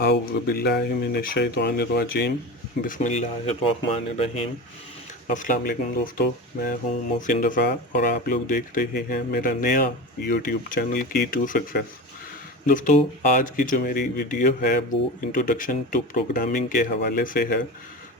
औज़ुबिल्लाहिमिनश्शैतानिर्रजीम बिस्मिल्लाहिर्रहमानिर्रहीम। अस्सलाम वालेकुम दोस्तों, मैं हूं मोहसिन रज़ा और आप लोग देख रहे हैं मेरा नया यूट्यूब चैनल की टू सक्सेस। दोस्तों, आज की जो मेरी वीडियो है वो इंट्रोडक्शन टू प्रोग्रामिंग के हवाले से है।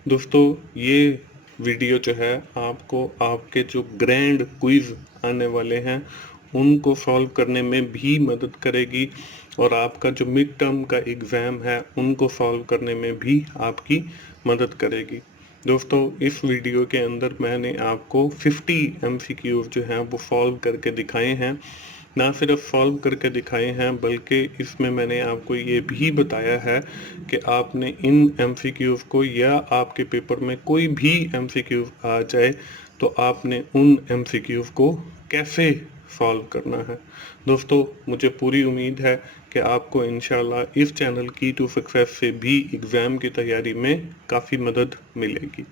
दोस्तों, ये वीडियो जो है आपको आपके जो ग्रैंड क्विज़ आने वाले हैं उनको सॉल्व करने में भी मदद करेगी और आपका जो मिड टर्म का एग्ज़ाम है उनको सॉल्व करने में भी आपकी मदद करेगी। दोस्तों, इस वीडियो के अंदर मैंने आपको 50 MCQs जो हैं वो सॉल्व करके दिखाए हैं। ना सिर्फ सॉल्व करके दिखाए हैं बल्कि इसमें मैंने आपको ये भी बताया है कि आपने इन MCQs को या आपके पेपर में कोई भी MCQ आ जाए तो आपने उन MCQs को कैसे सॉल्व करना है। दोस्तों, मुझे पूरी उम्मीद है कि आपको इंशाल्लाह इस चैनल की टू सक्सेस से भी एग्ज़ाम की तैयारी में काफ़ी मदद मिलेगी।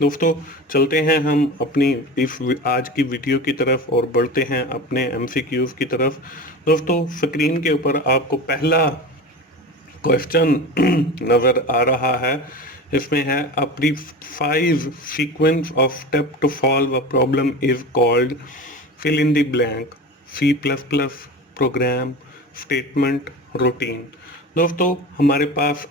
दोस्तों, चलते हैं हम अपनी इस आज की वीडियो की तरफ और बढ़ते हैं अपने MCQs की तरफ। दोस्तों, स्क्रीन के ऊपर आपको पहला क्वेश्चन नज़र आ रहा है। इसमें है a precise sequence of step to solve a problem is called fill in the blank C++ program statement routine. दोस्तों, हमारे पास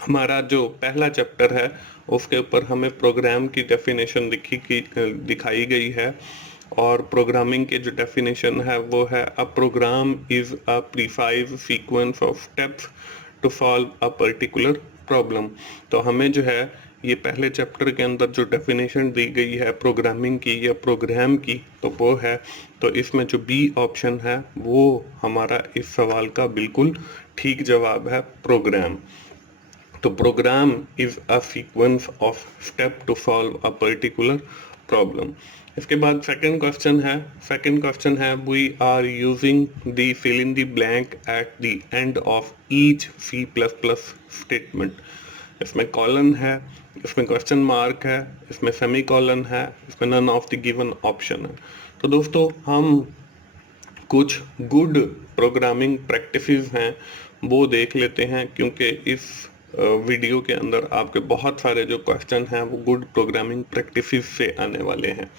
हमारा जो पहला चैप्टर है उसके ऊपर हमें प्रोग्राम की डेफिनेशन दिखाई गई है और प्रोग्रामिंग के जो डेफिनेशन है वो है a program is a precise sequence of steps to solve a particular problem. तो हमें जो है ये पहले चैप्टर के अंदर जो डेफिनेशन दी गई है प्रोग्रामिंग की या प्रोग्राम की तो वो है, तो इसमें जो बी ऑप्शन है वो हमारा इस सवाल का बिल्कुल ठीक जवाब है, प्रोग्राम। तो program is a sequence of step to solve a particular problem. इसके बाद सेकंड क्वेश्चन है we are using the fill in the blank at the end of each C++ statement. इसमें कॉलन है, इसमें क्वेश्चन मार्क है, इसमें semi colon है, इसमें none of the given option है। तो दोस्तों, हम कुछ गुड प्रोग्रामिंग प्रैक्टिसेस हैं वो देख लेते हैं, क्योंकि इस वीडियो के अंदर आपके बहुत सारे जो क्वेश्चन हैं वो गुड प्रोग्रामिंग प्रैक्टिसेस से आने वाले हैं।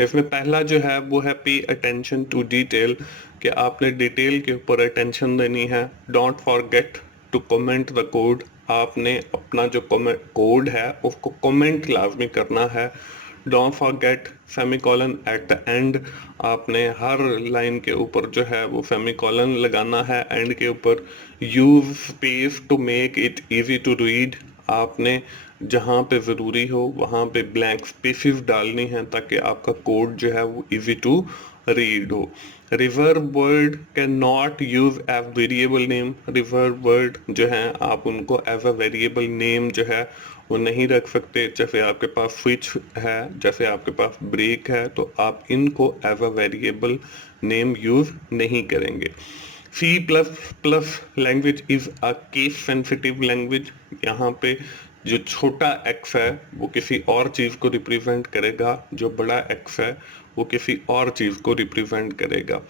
इसमें पहला जो है वो है पे अटेंशन टू डिटेल, कि आपने डिटेल के ऊपर अटेंशन देनी है। Don't forget to comment the code, आपने अपना जो कोड है उसको कमेंट लाजमी करना है। Don't forget semicolon eight the and, आपने हर लाइन के ऊपर जो है वो सेमीकोलन लगाना है एंड के ऊपर। Use space to make it easy to read, आपने जहाँ पे ज़रूरी हो वहाँ पे ब्लैंक स्पेसेस डालनी है ताकि आपका कोड जो है वो इजी टू रीड हो। रिवर्ब word can not use as variable name, रिवर्ब वर्ड जो है आप उनको एज अ वेरिएबल नेम जो है वो नहीं रख सकते। जैसे आपके पास स्विच है, जैसे आपके पास ब्रेक है, तो आप इनको as a variable name use नहीं करेंगे। C++ language is a case sensitive language, यहाँ पे जो छोटा x है वो किसी और चीज़ को रिप्रेजेंट करेगा, जो बड़ा x है वो किसी और चीज़ को रिप्रेजेंट करेगा।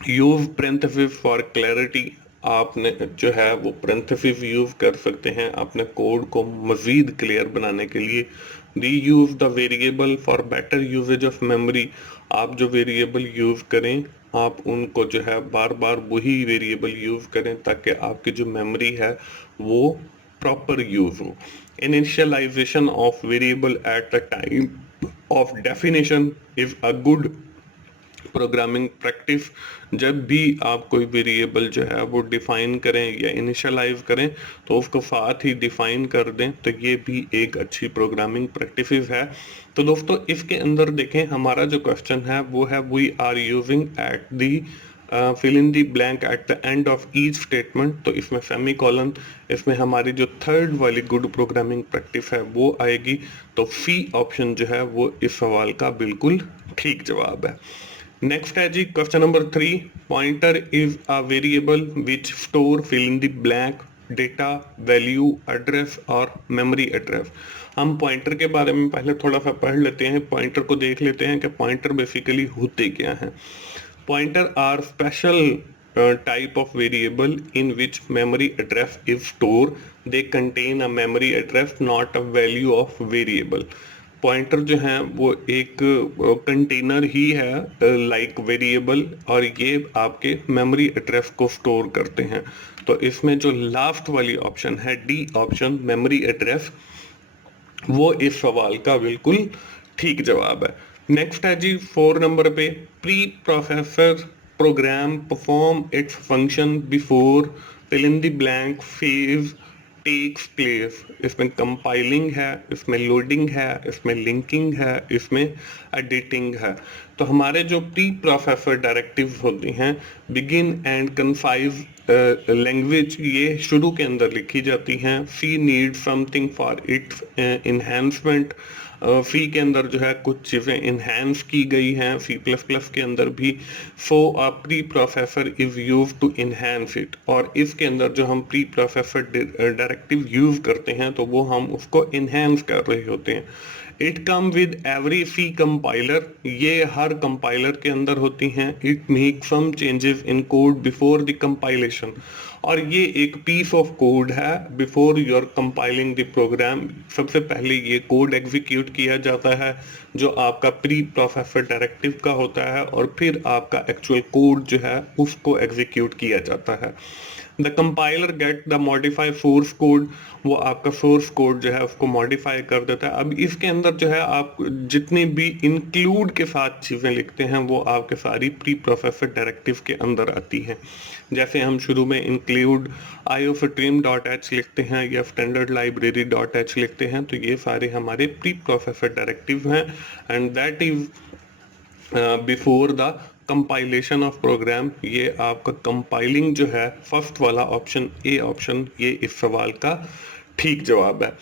यूज पेरेंथेसिस फॉर क्लैरिटी, आपने जो है वो पेरेंथेसिस यूज कर सकते हैं अपने कोड को मज़ीद क्लियर बनाने के लिए। Reuse the variable for better usage of memory, आप जो वेरिएबल यूज करें आप उनको जो है बार बार वही वेरिएबल यूज करें ताकि आपकी जो मेमोरी है वो प्रॉपर यूज हो। Initialization of variable at the time of definition is a good programming practice. जब भी आप कोई वेरिएबल जो है वो डिफाइन करें या इनिशियलाइज करें तो उसको साथ ही डिफाइन कर दें, तो ये भी एक अच्छी प्रोग्रामिंग प्रैक्टिस है। तो दोस्तों, इसके अंदर देखें हमारा जो क्वेश्चन है वो है we are using at the fill in the blank at the end of each statement, तो इसमें सेमी कॉलन, इसमें हमारी जो थर्ड वाली गुड प्रोग्रामिंग प्रैक्टिस है वो आएगी। तो सी ऑप्शन जो है वो इस सवाल का बिल्कुल ठीक जवाब है। नेक्स्ट है जी question number 3, pointer is a variable which store fill in the blank data value address और मेमोरी एड्रेस। हम पॉइंटर के बारे में पहले थोड़ा सा पढ़ लेते हैं, पॉइंटर को देख लेते हैं कि पॉइंटर बेसिकली होते क्या हैं। Pointer are special type of variable in which memory address is stored. They contain a memory address, not a value of variable. Pointer जो है वो एक कंटेनर ही है लाइक वेरिएबल, और ये आपके मेमोरी एड्रेस को स्टोर करते हैं। तो इसमें जो लास्ट वाली ऑप्शन है, डी ऑप्शन, मेमोरी एड्रेस, वो इस सवाल का बिल्कुल ठीक जवाब है। नेक्स्ट है जी 4 नंबर पे, preprocessor program perform its function before fill in the blank phase takes place. इसमें कंपाइलिंग है, इसमें लोडिंग है, इसमें लिंकिंग है, इसमें एडिटिंग है। तो हमारे जो प्री प्रोसेसर डायरेक्टिव्स होती हैं, बिगिन एंड कंसाइज लैंग्वेज, ये शुरू के अंदर लिखी जाती हैं। C need something for its enhancement, C के अंदर जो है कुछ चीज़ें इन्हेंस की गई हैं, सी प्लस प्लस के अंदर भी। So a preprocessor is use to enhance it, और इसके अंदर जो हम प्री प्रोसेसर डायरेक्टिव यूज करते हैं तो वो हम उसको इन्हेंस कर रहे होते हैं। It come with every C compiler, ये हर कंपाइलर के अंदर होती हैं। It make some changes in code before the compilation, और ये एक पीस ऑफ कोड है before your compiling the program. सबसे पहले ये कोड एग्जीक्यूट किया जाता है जो आपका प्री प्रोसेसर डायरेक्टिव का होता है, और फिर आपका एक्चुअल कोड जो है उसको एग्जीक्यूट किया जाता है। The compiler get the modify source code, वो आपका सोर्स कोड जो है उसको मॉडिफाई कर देता है। अब इसके अंदर जो है आप जितनी भी इंक्लूड के साथ चीज़ें लिखते हैं वो आपके सारी प्री प्रोसेसर डायरेक्टिव के अंदर आती हैं। जैसे हम शुरू में इंक्लूड iostream.h लिखते हैं या स्टैंडर्ड लाइब्रेरी.h लिखते हैं, तो ये सारे हमारे प्री प्रोसेसर डायरेक्टिव हैं, and that is before the compilation of program. ये आपका कंपाइलिंग जो है, फर्स्ट वाला ऑप्शन, ए ऑप्शन, ये इस सवाल का ठीक जवाब है।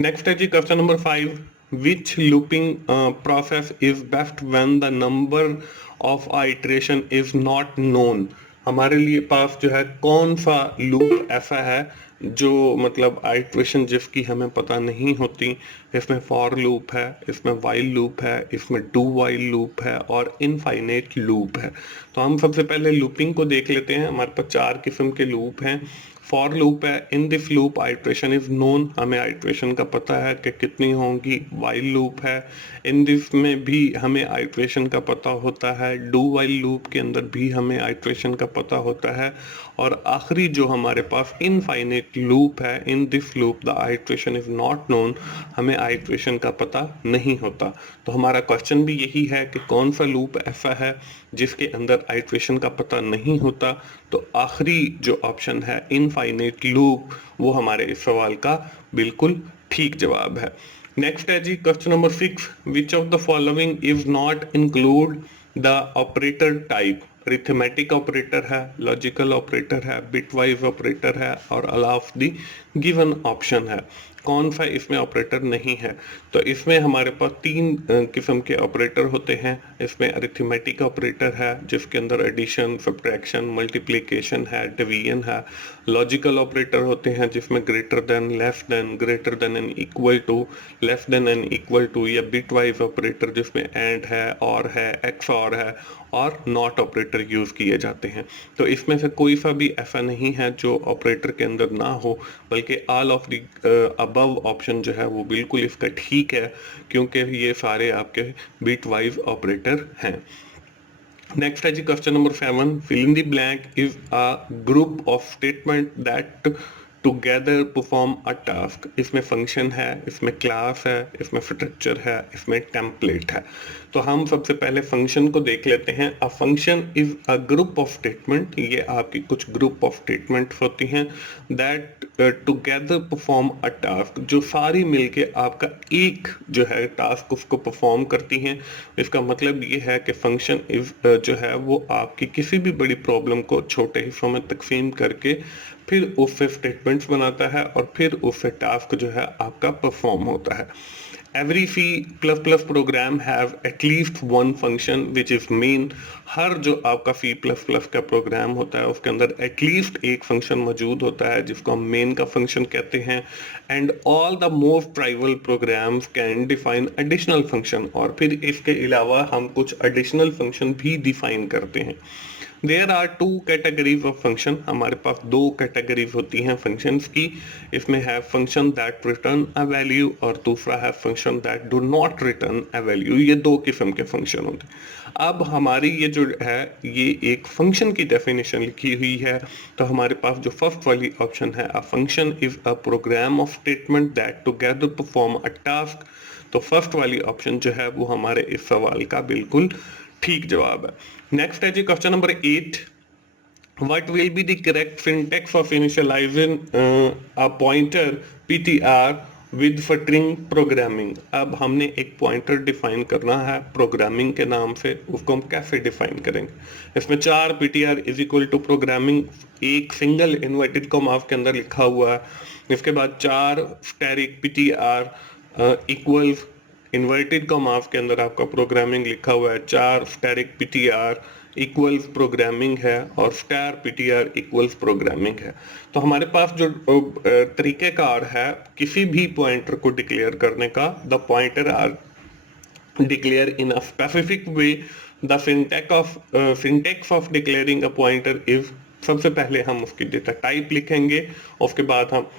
नेक्स्ट है जी question number 5, which looping process is best when the number of iteration is not known. हमारे लिए पास जो है कौन सा लूप ऐसा है जो मतलब आइट्रेशन जिसकी हमें पता नहीं होती। इसमें फॉर लूप है, इसमें वाइल लूप है, इसमें डू वाइल लूप है, और इनफाइनाइट लूप है। तो हम सबसे पहले लूपिंग को देख लेते हैं। हमारे पास 4 किस्म के लूप हैं। फॉर लूप है, in this loop iteration is known, हमें आइट्रेशन का पता है कि कितनी होंगी। वाइल लूप है, इन दिस में भी हमें आइट्रेशन का पता होता है। डू वाइल लूप के अंदर भी हमें आइट्रेशन का पता होता है। और आखिरी जो हमारे पास इनफाइनाइट लूप है, in this loop the iteration is not known, हमें आइट्रेशन का पता नहीं होता। तो हमारा क्वेश्चन भी यही है कि कौन सा लूप ऐसा है जिसके अंदर आइट्रेशन का पता नहीं होता। तो आखिरी जो ऑप्शन है इनफाइनाइट लूप, वो हमारे इस सवाल का बिल्कुल ठीक जवाब है। नेक्स्ट है जी question number 6, which of the following is not include the operator type. Arithmetic operator है, लॉजिकल ऑपरेटर है, बिटवाइज ऑपरेटर है, और all of the given option है। कौन सा इसमें ऑपरेटर नहीं है? तो इसमें हमारे पास 3 किस्म के ऑपरेटर होते हैं। इसमें अरिथमेटिक ऑपरेटर है जिसके अंदर एडिशन, सब्ट्रैक्शन, मल्टीप्लिकेशन है, डिवीजन है। लॉजिकल ऑपरेटर होते हैं जिसमें greater than, less than, greater than and equal to, less than and equal to, या बिटवाइज ऑपरेटर जिसमें एंड है, और है, एक्स और है, और नॉट ऑपरेटर यूज किए जाते हैं। तो इसमें से कोई सा भी ऐसा नहीं है जो ऑपरेटर के अंदर ना हो, बल्कि all of the above option जो है वो बिल्कुल इसका ठीक है, क्योंकि ये सारे आपके बिट वाइज ऑपरेटर हैं। नेक्स्ट है जी question number 7, fill in the blank is a group of statement that together perform a task. इसमें फंक्शन है, इसमें क्लास है, इसमें स्ट्रक्चर है, इसमें टेम्पलेट है। तो हम सबसे पहले फंक्शन को देख लेते हैं। अ function is a group of statement, ये आपकी कुछ ग्रुप ऑफ स्टेटमेंट होती हैं that together perform a task, जो सारी मिलके आपका एक जो है टास्क उसको परफॉर्म करती हैं। इसका मतलब ये है कि फंक्शन इज जो है वो आपकी किसी भी बड़ी प्रॉब्लम को छोटे हिस्सों में तकसीम करके फिर उससे स्टेटमेंट्स बनाता है, और फिर उससे टास्क जो है आपका परफॉर्म होता है। Every C plus plus program have at least one function which is main. हर जो आपका सी प्लस प्लस का प्रोग्राम होता है उसके अंदर एटलीस्ट एक फंक्शन मौजूद होता है जिसको हम मेन का फंक्शन कहते हैं। And all the most trivial programs can define additional function, और फिर इसके अलावा हम कुछ एडिशनल फंक्शन भी डिफाइन करते हैं। There are two categories of function, हमारे पास दो कैटेगरीज होती हैं फंक्शंस की। इसमें है function that return a value और दूसरा है function that do not return a value. ये दो किस्म के फंक्शन होते हैं। अब हमारी ये जो है ये एक फंक्शन की डेफिनेशन लिखी हुई है। तो हमारे पास जो फर्स्ट वाली ऑप्शन है, a function is a program of statement that together perform a task. तो फर्स्ट वाली ऑप्शन जो है वो हमारे इस सवाल का बिल्कुल ठीक जवाब है। नेक्स्ट है जी question number 8, what will be the correct syntax of initializing a pointer ptr with string programming। अब हमने एक पॉइंटर डिफाइन करना है प्रोग्रामिंग के नाम से, उसको हम कैसे डिफाइन करेंगे। इसमें 4 ptr is equal to programming एक सिंगल इन्वर्टेड कॉमास के अंदर लिखा हुआ है। इसके बाद 4 static ptr equals inverted commas के अंदर आपका प्रोग्रामिंग लिखा हुआ है। 4 स्टैटिक ptr इक्वल्स प्रोग्रामिंग है और स्टार ptr इक्वल्स प्रोग्रामिंग है। तो हमारे पास जो तरीकेकार है किसी भी पॉइंटर को डिक्लेयर करने का, the pointer are declare in a specific way। the syntax of declaring a pointer is, सबसे पहले हम उसकी डेटा टाइप लिखेंगे, उसके बाद हम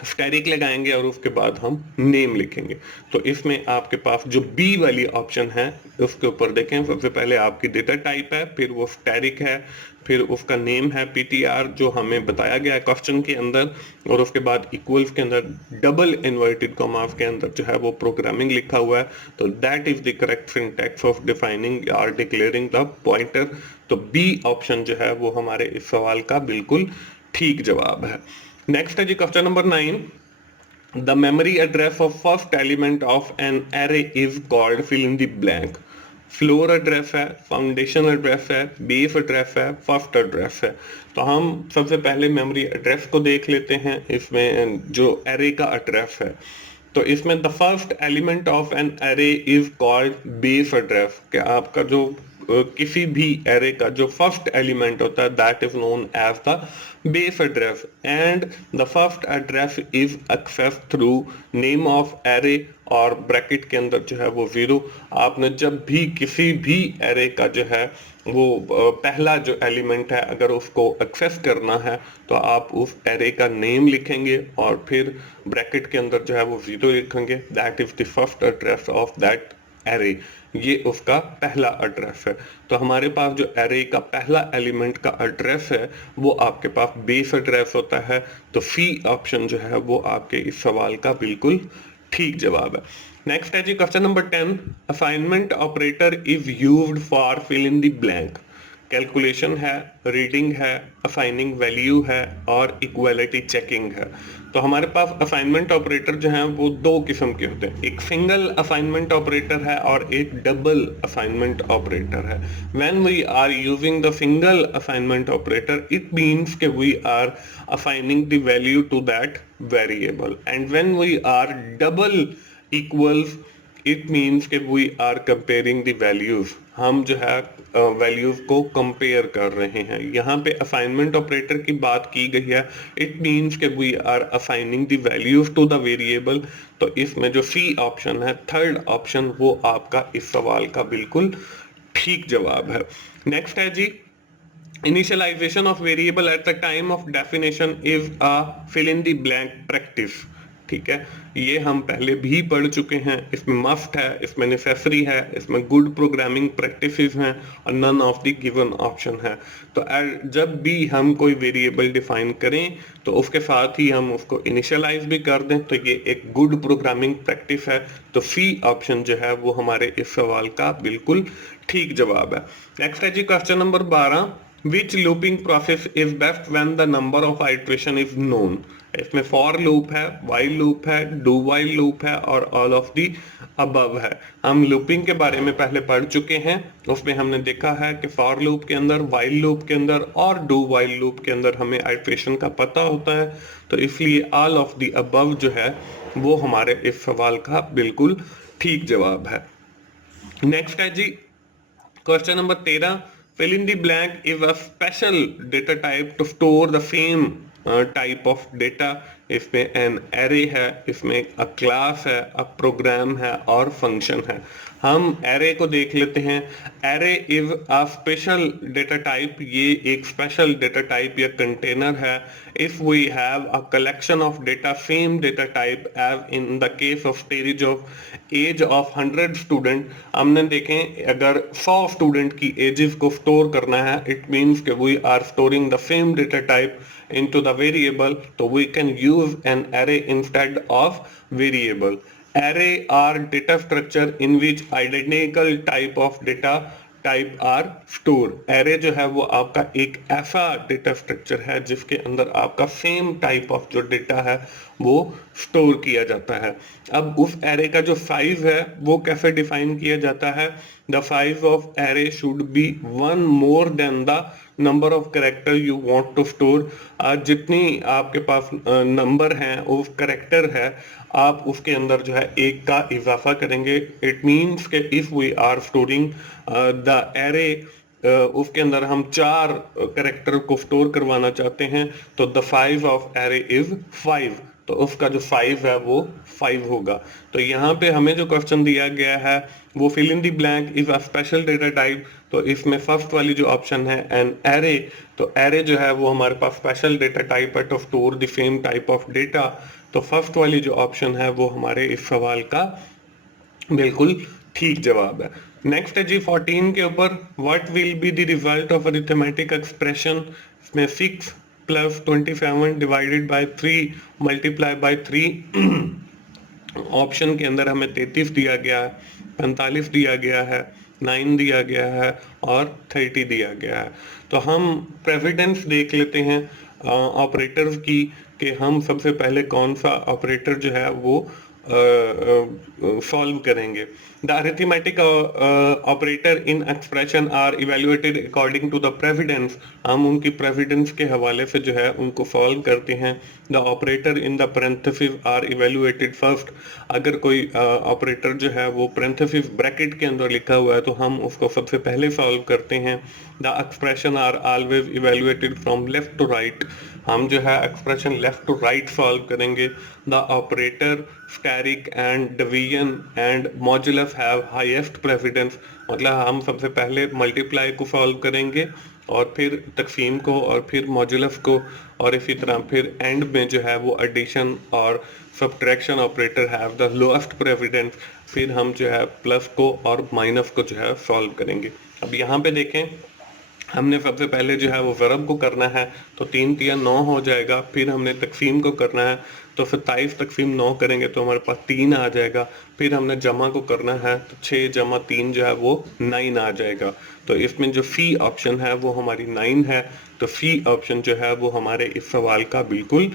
स्टैटिक लगाएंगे और उसके बाद हम नेम लिखेंगे। तो इसमें आपके पास जो बी वाली ऑप्शन है उसके ऊपर देखें, सबसे पहले आपकी डेटा टाइप है, फिर वो स्टैटिक है, फिर उसका नेम है ptr जो हमें बताया गया है क्वेश्चन के अंदर, और उसके बाद इक्वल्स के अंदर डबल इन्वर्टेड कॉमास के अंदर जो है वो प्रोग्रामिंग लिखा हुआ है। तो that is the correct syntax of defining और डिक्लेयरिंग द पॉइंटर। तो बी ऑप्शन जो है वो हमारे इस सवाल का बिल्कुल ठीक जवाब है। नेक्स्ट है जी question number 9, the memory address of first element of an array is called fill in the blank. Floor address है, फाउंडेशन एड्रेस है, बेस एड्रेस है, फर्स्ट एड्रेस है। तो हम सबसे पहले मेमोरी एड्रेस को देख लेते हैं। इसमें जो एरे का एड्रेस है, तो इसमें the first element of an array is called base address. कि आपका जो किसी भी एरे का जो फर्स्ट एलिमेंट होता है that is known as the base address, and the first address is access through name of array और ब्रैकेट के अंदर जो है वो 0। आपने जब भी किसी भी एरे का जो है वो पहला जो एलिमेंट है अगर उसको एक्सेस करना है तो आप उस एरे का नेम लिखेंगे और फिर ब्रैकेट के अंदर जो है वो 0 लिखेंगे। That is the first address of that array, ये उसका पहला एड्रेस है। तो हमारे पास जो एरे का पहला एलिमेंट का एड्रेस है वो आपके पास बेस एड्रेस होता है। तो सी ऑप्शन जो है वो आपके इस सवाल का बिल्कुल ठीक जवाब है। नेक्स्ट है जी question number 10, assignment operator is used for fill in the blank. Calculation है, रीडिंग है, असाइनिंग वैल्यू है और इक्वालिटी चेकिंग है। तो हमारे पास असाइनमेंट ऑपरेटर जो है वो दो किस्म के होते हैं, एक सिंगल असाइनमेंट ऑपरेटर है और एक डबल असाइनमेंट ऑपरेटर है। When we are using the single assignment operator it means के we are assigning the value to that variable, and when we are double equals it means कि we are comparing the values। हम जो है values को compare कर रहे हैं। यहाँ पे असाइनमेंट ऑपरेटर की बात की गई है, इट मीन्स कि we are assigning the values to the variable. तो इसमें जो सी ऑप्शन है, थर्ड ऑप्शन, वो आपका इस सवाल का बिल्कुल ठीक जवाब है। नेक्स्ट है जी, initialization of variable at the time of definition is a fill in the blank practice। ठीक है, ये हम पहले भी पढ़ चुके हैं। इसमें मस्ट है, इसमें नेसेसरी है, इसमें गुड प्रोग्रामिंग प्रैक्टिसेस हैं और none of the given option है। तो जब भी हम कोई वेरिएबल डिफाइन करें तो उसके साथ ही हम उसको इनिशियलाइज भी कर दें, तो ये एक गुड प्रोग्रामिंग प्रैक्टिस है। तो सी ऑप्शन जो है वो हमारे इस सवाल का बिल्कुल ठीक जवाब है। नेक्स्ट है जी question number 12, Which looping process is best when the number of iteration is known। इसमें for लूप है, while लूप है, do while लूप है और all of the above है। हम लूपिंग के बारे में पहले पढ़ चुके हैं, उसमें हमने देखा है कि for लूप के अंदर, while लूप के अंदर और do while लूप के अंदर हमें iteration का पता होता है। तो इसलिए all of the above जो है वो हमारे इस सवाल का बिल्कुल ठीक जवाब है। नेक्स्ट है जी question number 13, fill in the blank is a special data type to store the same type of data। इसमें an array है, इसमें a class है, a program है और function है। हम एरे को देख लेते हैं। Array is a special data type, ये एक स्पेशल डेटा टाइप या कंटेनर है। If we have a collection of data same data type as in the case of stage of age of 100 student, हमने देखें अगर 100 स्टूडेंट की edges को store करना है, इट मीन्स कि we are storing the same data type into the variable, so we can use an array instead of variable. Array are data structure in which identical type of data type are stored. Array जो है वो आपका एक ऐसा data structure है जिसके अंदर आपका सेम टाइप ऑफ जो डेटा है वो स्टोर किया जाता है। अब उस एरे का जो साइज है वो कैसे डिफाइन किया जाता है? The size of array should be one more than the number of character you want to store. जितनी आपके पास नंबर हैं उस कैरेक्टर है, आप उसके अंदर जो है एक का इजाफा करेंगे। इट मीन्स के if we are storing the array, उसके अंदर हम 4 कैरेक्टर को स्टोर करवाना चाहते हैं, तो the size of array is 5, तो उसका जो साइज है वो 5 होगा। तो यहाँ पे हमें जो क्वेश्चन दिया गया है वो fill in the blank is a special data type, तो इसमें फर्स्ट वाली जो ऑप्शन है एन एरे, तो एरे जो है वो हमारे पास स्पेशल डेटा टाइप है to store the same type of data, तो फर्स्ट वाली जो ऑप्शन है वो हमारे इस सवाल का बिल्कुल ठीक जवाब है। नेक्स्ट है जी 14 के ऊपर, what will be the result of arithmetic expression, इसमें 6 plus 27 divided by 3 multiply by 3। Option के अंदर हमें 33 दिया गया है, 45 दिया गया है, 9 दिया गया है और 30 दिया गया है। तो हम प्रेसिडेंस देख लेते हैं ऑपरेटर्स की, कि हम सबसे पहले कौन सा ऑपरेटर जो है वो सॉल्व करेंगे। The arithmetic operator in expression are evaluated according to the precedence, हम उनकी प्रेसिडेंस के हवाले से जो है उनको सॉल्व करते हैं। The operator in the parenthesis are evaluated first, अगर कोई ऑपरेटर जो है वो पैरेंथेसिस ब्रैकेट के अंदर लिखा हुआ है तो हम उसको सबसे पहले सॉल्व करते हैं। The expression are always evaluated from left to right, हम जो है expression left to right solve करेंगे। The operator static and division and modulus have highest precedence, मतलब हम सबसे पहले मल्टीप्लाई को सॉल्व करेंगे और फिर तकसीम को और फिर मॉड्यूलस को, और इसी तरह फिर एंड में जो है वो एडिशन और subtraction operator have the lowest precedence, फिर हम जो है प्लस को और माइनस को जो है सॉल्व करेंगे। अब यहाँ पे देखें, हमने सबसे पहले जो है वो वर्ब को करना है, तो 3 तिया 9 हो जाएगा। फिर हमने तकसीम को करना है, तो 27 तकसीम 9 करेंगे तो हमारे पास 3 आ जाएगा। फिर हमने जमा को करना है, तो 6 जमा 3 जो है वो 9 आ जाएगा। तो इसमें जो सी ऑप्शन है वो हमारी 9 है, तो सी ऑप्शन जो है वो हमारे इस सवाल का बिल्कुल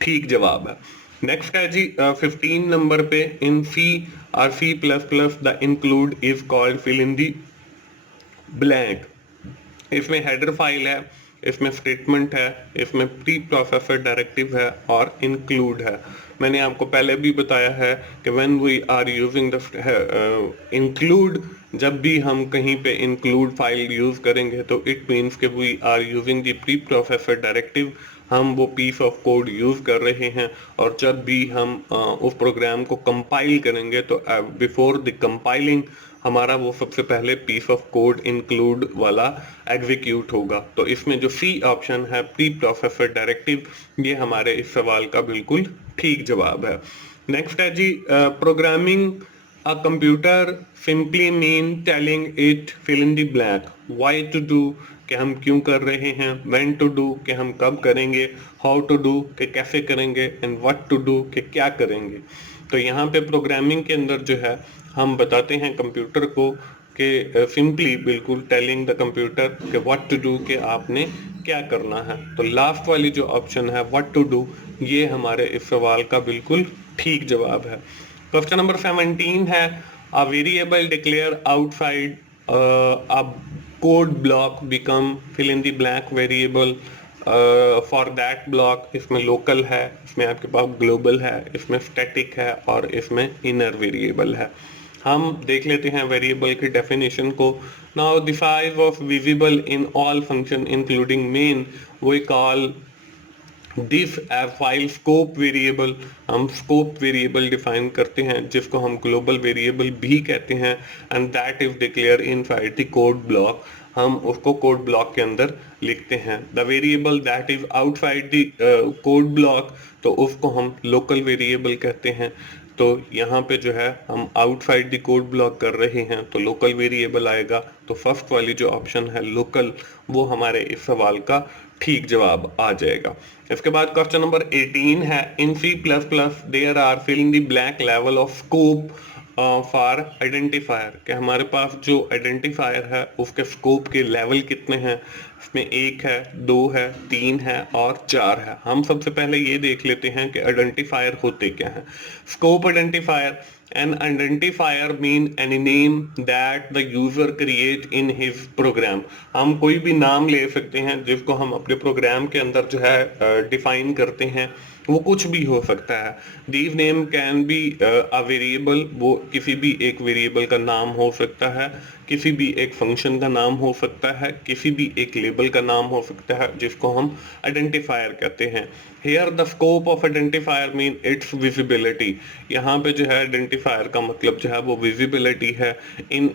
ठीक जवाब है। नेक्स्ट है जी 15 नंबर पे, इन सी और C plus plus the include is called fill in the blank. इसमें हेडर फाइल है, इसमें स्टेटमेंट है, इसमें प्री प्रोसेसर डायरेक्टिव है और इंक्लूड है। मैंने आपको पहले भी बताया है कि when we are using the include, जब भी हम कहीं पे इंक्लूड फाइल यूज करेंगे तो इट मीन्स कि we are using the preprocessor directive, हम वो पीस ऑफ कोड यूज कर रहे हैं। और जब भी हम उस प्रोग्राम को कंपाइल करेंगे तो बिफोर द कंपाइलिंग हमारा वो सबसे पहले पीस ऑफ कोड इंक्लूड वाला एग्जीक्यूट होगा। तो इसमें जो सी ऑप्शन है प्री प्रोसेसर डायरेक्टिव, ये हमारे इस सवाल का बिल्कुल ठीक जवाब है। नेक्स्ट है जी programming a computer simply mean telling it fill in the blank. Why to do कि हम क्यों कर रहे हैं, व्हेन टू डू कि हम कब करेंगे, हाउ टू डू कि कैसे करेंगे, एंड व्हाट टू डू कि क्या करेंगे। तो यहाँ पे प्रोग्रामिंग के अंदर जो है हम बताते हैं कंप्यूटर को कि सिंपली बिल्कुल टेलिंग द कंप्यूटर कि व्हाट टू डू कि आपने क्या करना है। तो लास्ट वाली जो ऑप्शन है व्हाट टू डू, ये हमारे इस सवाल का बिल्कुल ठीक जवाब है। क्वेश्चन नंबर 17 है, a variable declare outside a code block become fill in the blank variable for that block. इसमें लोकल है, इसमें आपके पास ग्लोबल है, इसमें स्टैटिक है और इसमें इनर वेरिएबल है। हम देख लेते हैं वेरिएबल की डेफिनेशन को। Now the size of visible in all function including main we call this as file scope variable, हम स्कोप वेरिएबल डिफाइन करते हैं जिसको हम ग्लोबल वेरिएबल भी कहते हैं, and that is declare inside the code block, हम उसको कोड ब्लॉक के अंदर लिखते हैं। The variable that is outside the code block, तो उसको हम लोकल वेरिएबल कहते हैं। तो यहाँ पे जो है हम आउटसाइड द कोड ब्लॉक कर रहे हैं तो लोकल वेरिएबल आएगा। तो फर्स्ट वाली जो ऑप्शन है लोकल, वो हमारे इस सवाल का ठीक जवाब आ जाएगा। इसके बाद क्वेश्चन नंबर 18 है, in C plus plus there are fill in the blank level of scope for identifier, कि हमारे पास जो आइडेंटिफायर है उसके स्कोप के लेवल कितने हैं। इसमें 1 है, 2 है, 3 है और 4 है। हम सबसे पहले ये देख लेते हैं कि आइडेंटिफायर होते क्या हैं। Scope identifier, an identifier mean any name that the user create in his program, हम कोई भी नाम ले सकते हैं जिसको हम अपने प्रोग्राम के अंदर जो है डिफाइन करते हैं, वो कुछ भी हो सकता है। these name can be a variable, वो किसी भी एक वेरिएबल का नाम हो सकता है, किसी भी एक फंक्शन का नाम हो सकता है, किसी भी एक लेबल का नाम हो सकता है, जिसको हम आइडेंटिफायर कहते हैं। Here the scope of identifier mean its visibility, यहाँ पे जो है आइडेंटिफायर का मतलब जो है वो visibility है। In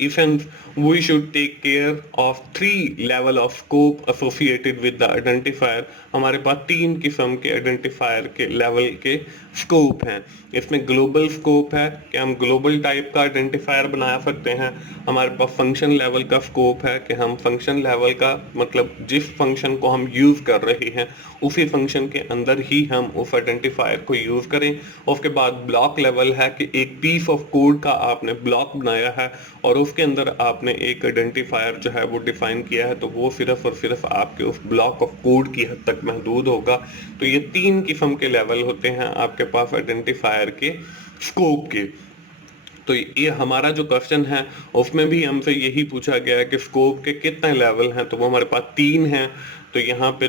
essence we should take care of 3 level of scope associated with the identifier, हमारे पास 3 किस्म के आइडेंटिफायर के लेवल के स्कोप हैं। इसमें ग्लोबल स्कोप है कि हम ग्लोबल टाइप का आइडेंटिफायर बना सकते हैं। हमारे पास फंक्शन लेवल का स्कोप है कि हम फंक्शन लेवल का मतलब जिस फंक्शन को हम यूज कर रहे हैं उसी फंक्शन के अंदर ही हम उस आइडेंटिफायर को यूज करें। उसके बाद ब्लॉक लेवल है कि एक पीस ऑफ कोड का आपने ब्लॉक बनाया है और उसके अंदर आपने एक आइडेंटिफायर जो है वो डिफाइन किया है, तो वो सिर्फ और सिर्फ आपके उस ब्लॉक ऑफ कोड की हद तक महदूद होगा। तो ये 3 किस्म के लेवल होते हैं आपके पास आइडेंटिफायर के स्कोप के। तो ये हमारा जो क्वेश्चन है उसमें भी हमसे यही पूछा गया है कि स्कोप के कितने लेवल हैं, तो वो हमारे पास 3 हैं। तो यहाँ पे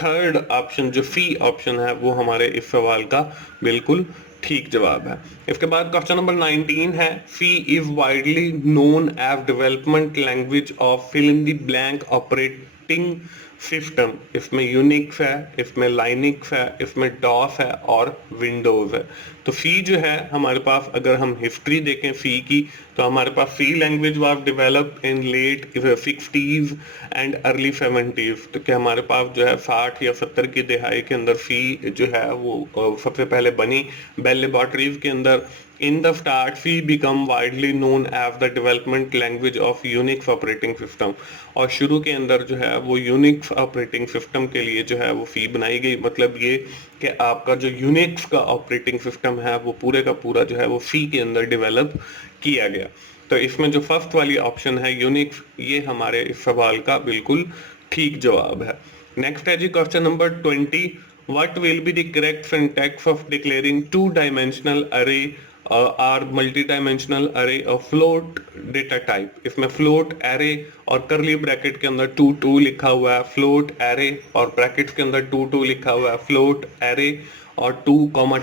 थर्ड ऑप्शन जो सी ऑप्शन है वो हमारे इस सवाल का बिल्कुल ठीक जवाब है। इसके बाद क्वेश्चन नंबर 19 है, C is widely known as development language of fill in the blank operating system. इसमें यूनिक्स है, इसमें लाइनिक्स है, इसमें डॉस है और विंडोज है। तो सी जो है हमारे पास, अगर हम हिस्ट्री देखें सी की, तो हमारे पास C language was developed in late 60s and early 70s। तो क्या हमारे पास जो है 60 या 70 की दहाई के अंदर सी जो है वो सबसे पहले बनी बेल लेबोरेटरीज के अंदर। In the start, C become widely known as the development language of Unix operating system, और शुरू के अंदर जो है वो Unix operating system के लिए जो है वो C बनाई गई। मतलब ये कि आपका जो Unix का ऑपरेटिंग सिस्टम है वो पूरे का पूरा जो है वो C के अंदर डेवलप किया गया। तो इसमें जो फर्स्ट वाली ऑप्शन है Unix, ये हमारे इस सवाल का बिल्कुल ठीक जवाब है। नेक्स्ट है जी question number 20, what will be the correct syntax of declaring two-dimensional array or multi-dimensional array of float data type। इसमें float array और curly bracket के अंदर 2 लिखा हुआ है, float array और brackets के अंदर 2 लिखा हुआ है, float array और 2,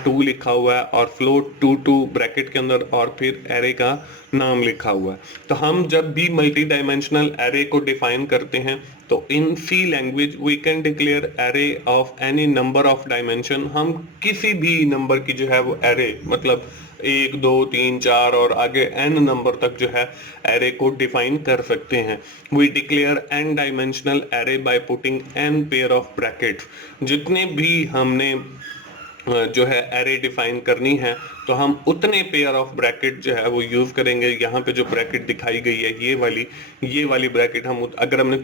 2 लिखा हुआ है और float 2 ब्रैकेट के अंदर और फिर array का नाम लिखा हुआ है। तो हम जब भी मल्टी डायमेंशनल array को डिफाइन करते हैं तो in C language we can declare array of any number of dimension. हम किसी भी नंबर की जो है वो array मतलब 1 2 3 4 और आगे n नंबर तक जो है array को डिफाइन कर सकते हैं। We declare n dimensional array by putting n pair of brackets. जितने भी हमने जो है एरे डिफाइन करनी है तो हम उतने पेयर ऑफ ब्रैकेट जो है वो यूज करेंगे। यहाँ पे जो ब्रैकेट दिखाई गई है ये वाली ब्रैकेट हम अगर हमने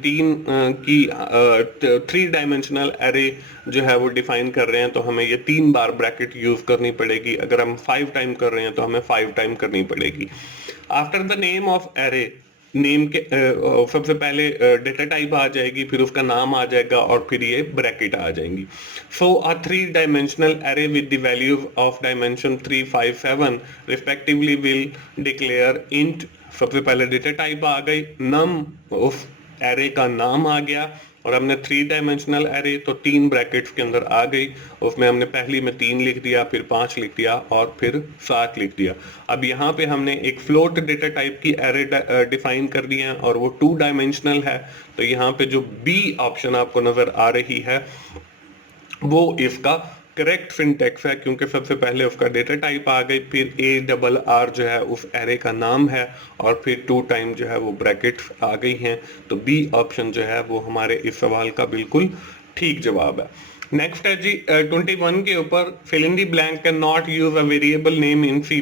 3 डायमेंशनल एरे जो है वो डिफाइन कर रहे हैं तो हमें ये 3 बार ब्रैकेट यूज करनी पड़ेगी। अगर हम 5 टाइम कर रहे हैं तो हमें 5 टाइम करनी पड़ेगी। After the name of array, name के सबसे पहले डेटा टाइप आ जाएगी, फिर उसका नाम आ जाएगा और फिर ये ब्रैकेट आ जाएंगी। सो अ 3 dimensional array with the value of dimension 3 5 7 respectively will declare int. सबसे पहले डेटा टाइप आ गई, नम उस एरे का नाम आ गया और हमने 3 डायमेंशनल एरे, तो 3 ब्रैकेट्स के अंदर आ गई। उसमें हमने पहली में 3 लिख दिया, फिर 5 लिख दिया और फिर 7 लिख दिया। अब यहाँ पे हमने एक फ्लोट डेटा टाइप की एरे डिफाइन कर दी है और वो 2 डायमेंशनल है। तो यहाँ पे जो बी ऑप्शन आपको नजर आ रही है वो इसका करेक्ट सिंटैक्स है, क्योंकि सबसे पहले उसका डेटा टाइप आ गई, फिर ARR जो है उस एरे का नाम है और फिर 2 टाइम जो है वो ब्रैकेट्स आ गई हैं। तो बी ऑप्शन जो है वो हमारे इस सवाल का बिल्कुल ठीक जवाब है। नेक्स्ट है जी 21 के ऊपर, fill in the blank can not use a variable name in C++।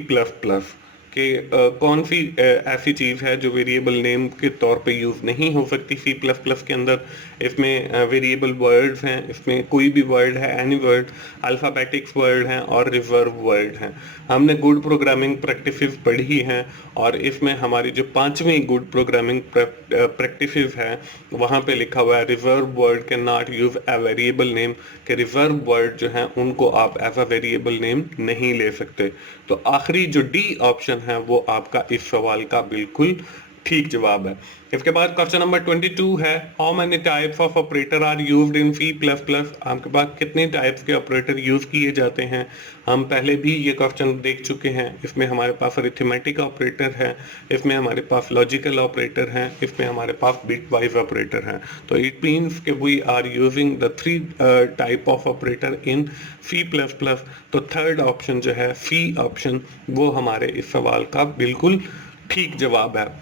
कि कौन सी ऐसी चीज़ है जो वेरिएबल नेम के तौर पे यूज़ नहीं हो सकती C++ के अंदर। इसमें वेरिएबल वर्ड्स हैं, इसमें कोई भी वर्ड है, एनी वर्ड, अल्फ़ाबेटिक्स वर्ड हैं और रिजर्व वर्ड हैं। हमने गुड प्रोग्रामिंग प्रैक्टिसेस पढ़ी हैं और इसमें हमारी जो 5वीं गुड प्रोग्रामिंग प्रैक्टिसेस है वहाँ पे लिखा हुआ है reserve word can not use a variable name, कि रिजर्व वर्ड जो हैं उनको आप एज अ वेरिएबल नेम नहीं ले सकते। तो आखिरी जो डी ऑप्शन है वो आपका इस सवाल का बिल्कुल ठीक जवाब है। इसके बाद क्वेश्चन नंबर 22 है, how many types of operator are used in C++। आपके पास कितने टाइप्स के ऑपरेटर यूज किए जाते हैं। हम पहले भी ये क्वेश्चन देख चुके हैं। इसमें हमारे पास अरिथमेटिक ऑपरेटर है, इसमें हमारे पास लॉजिकल ऑपरेटर हैं, इसमें हमारे पास बिट वाइज ऑपरेटर हैं। तो इट मीन्स कि we are using the 3 type of operator in C++। तो थर्ड ऑप्शन जो है सी ऑप्शन वो हमारे इस सवाल का बिल्कुल ठीक जवाब है।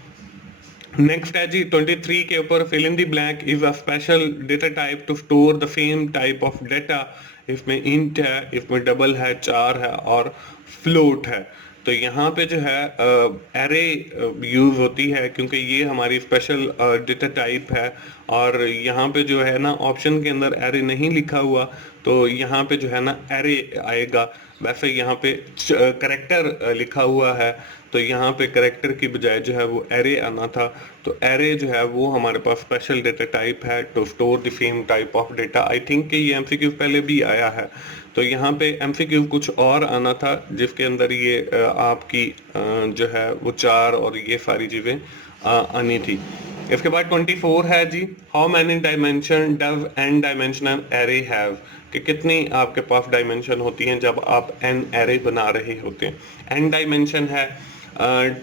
नेक्स्ट है जी 23 के ऊपर, fill in the blank is a special data type to store the same type of data. इसमें इंट है, इसमें डबल है, 4 है और फ्लोट है। तो यहाँ पे जो है एरे यूज होती है क्योंकि ये हमारी स्पेशल डेटा टाइप है। और यहाँ पे जो है ना ऑप्शन के अंदर एरे नहीं लिखा हुआ, तो यहाँ पे जो है ना एरे आएगा। वैसे यहाँ पे करेक्टर लिखा हुआ है, तो यहाँ पे करेक्टर की बजाय जो है वो एरे आना था। तो एरे जो है वो हमारे पास स्पेशल डेटा टाइप है to store the same type of data. I think कि ये एमसीक्यू पहले भी आया है। तो यहाँ पे एमसीक्यू कुछ और आना था जिसके अंदर ये आपकी जो है वो 4 और ये सारी चीज़ें आनी थी। इसके बाद 24 है जी, how many dimension does an dimensional array have. कि कितनी आपके पास डायमेंशन होती हैं जब आप एन एरे बना रहे होते हैं। एन डायमेंशन है,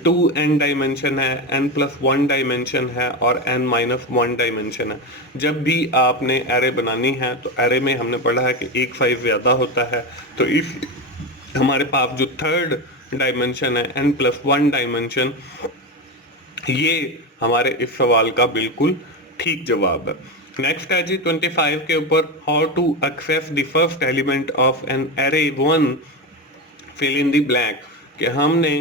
2n डायमेंशन है, n+1 डायमेंशन है और n-1 डायमेंशन है। जब भी आपने एरे बनानी है तो एरे में हमने पढ़ा है कि एक साइज ज़्यादा होता है। तो इस हमारे पास जो थर्ड डायमेंशन है n+1 डायमेंशन, ये हमारे इस सवाल का बिल्कुल ठीक जवाब है। नेक्स्ट है जी 25 के ऊपर, how to access the first element of an array 1, fill in the blank. कि हमने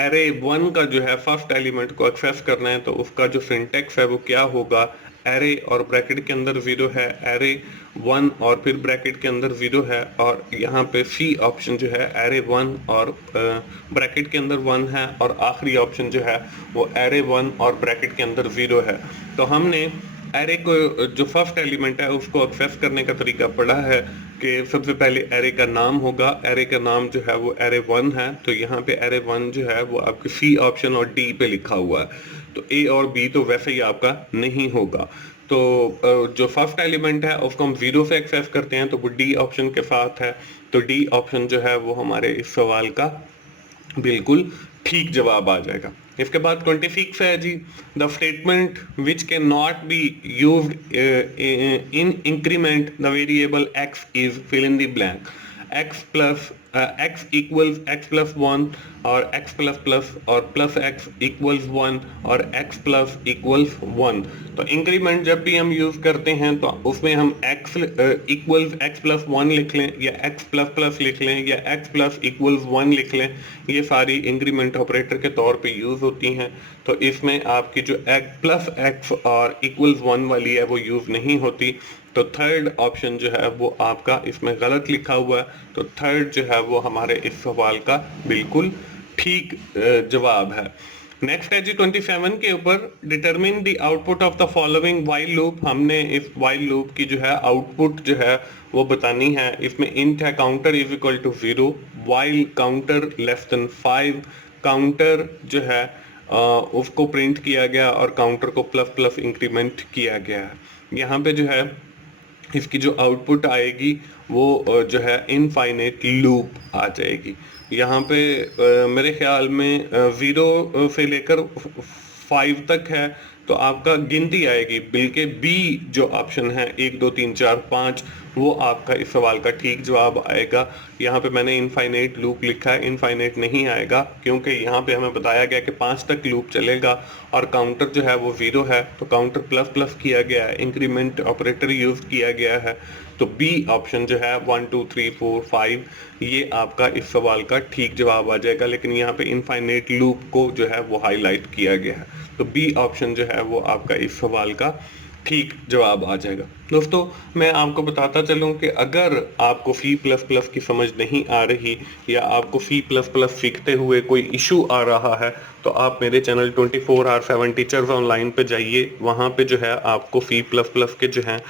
एरे 1 का जो है फर्स्ट एलिमेंट को एक्सेस करना है तो उसका जो सिंटेक्स है वो क्या होगा। एरे और ब्रैकेट के अंदर 0 है, एरे 1 और फिर ब्रैकेट के अंदर 0 है, और यहाँ पे सी ऑप्शन जो है एरे 1 और ब्रैकेट के अंदर 1 है, और आखिरी ऑप्शन जो है वो एरे 1 और ब्रैकेट के अंदर 0 है। तो हमने एरे को जो फर्स्ट एलिमेंट है उसको एक्सेस करने का तरीका पढ़ा है कि सबसे पहले एरे का नाम होगा। एरे का नाम जो है वो एरे 1 है, तो यहाँ पे एरे 1 जो है वो आपके सी ऑप्शन और डी पे लिखा हुआ है। तो ए और बी तो वैसे ही आपका नहीं होगा। तो जो फर्स्ट एलिमेंट है उसको हम 0 से एक्सेस करते हैं, तो वो डी ऑप्शन के साथ है। तो डी ऑप्शन जो है वो हमारे इस सवाल का बिल्कुल ठीक जवाब आ जाएगा। इसके बाद 26 है जी, the statement which can not be used in increment the variable x is fill in the blank. x equals x+1 और x++ और प्लस x इक्वल्स 1 और x+ इक्वल्स 1। तो इंक्रीमेंट जब भी हम यूज करते हैं तो उसमें हम x इक्वल्स x+1 लिख लें या x++ लिख लें या x+ इक्वल्स 1 लिख लें। ये सारी इंक्रीमेंट ऑपरेटर के तौर पे यूज होती हैं। तो इसमें आपकी जो x और इक्वल्स 1 वाली है वो यूज नहीं होती। तो थर्ड ऑप्शन जो है वो आपका इसमें गलत लिखा हुआ है। तो थर्ड जो है वो हमारे इस सवाल का बिल्कुल ठीक जवाब है। नेक्स्ट है जी 27 के ऊपर, determine the output of the following while loop. हमने इस व्हाइल लूप की जो है आउटपुट जो है वो बतानी है। इसमें इंट है counter is equal to 0, while counter less than 5, counter जो है उसको प्रिंट किया गया और काउंटर को प्लस इंक्रीमेंट किया गया है। यहाँ पे जो है इसकी जो आउटपुट आएगी वो जो है इनफाइनाइट लूप आ जाएगी। यहाँ पे मेरे ख्याल में 0 से लेकर 5 तक है, तो आपका गिनती आएगी, बल्कि बी जो ऑप्शन है 1 2 3 4 5 वो आपका इस सवाल का ठीक जवाब आएगा। यहाँ पे मैंने इनफाइनाइट लूप लिखा है, इनफाइनाइट नहीं आएगा क्योंकि यहाँ पे हमें बताया गया कि 5 तक लूप चलेगा और काउंटर जो है वो 0 है, तो काउंटर प्लस प्लस किया गया है, इंक्रीमेंट ऑपरेटर यूज किया गया है। तो बी ऑप्शन जो है 1 2 3 4 5 ये आपका इस सवाल का ठीक जवाब आ जाएगा, लेकिन यहाँ पे इनफाइनाइट लूप को जो है वो हाईलाइट किया गया है। तो बी ऑप्शन जो है वो आपका इस सवाल का ठीक जवाब आ जाएगा। दोस्तों मैं आपको बताता चलूं कि अगर आपको सी प्लस प्लस की समझ नहीं आ रही या आपको सी प्लस प्लस सीखते हुए कोई इशू आ रहा है, तो आप मेरे चैनल 24/7 टीचर्स ऑनलाइन पे जाइए। वहाँ पे जो है आपको सी प्लस प्लस के जो हैं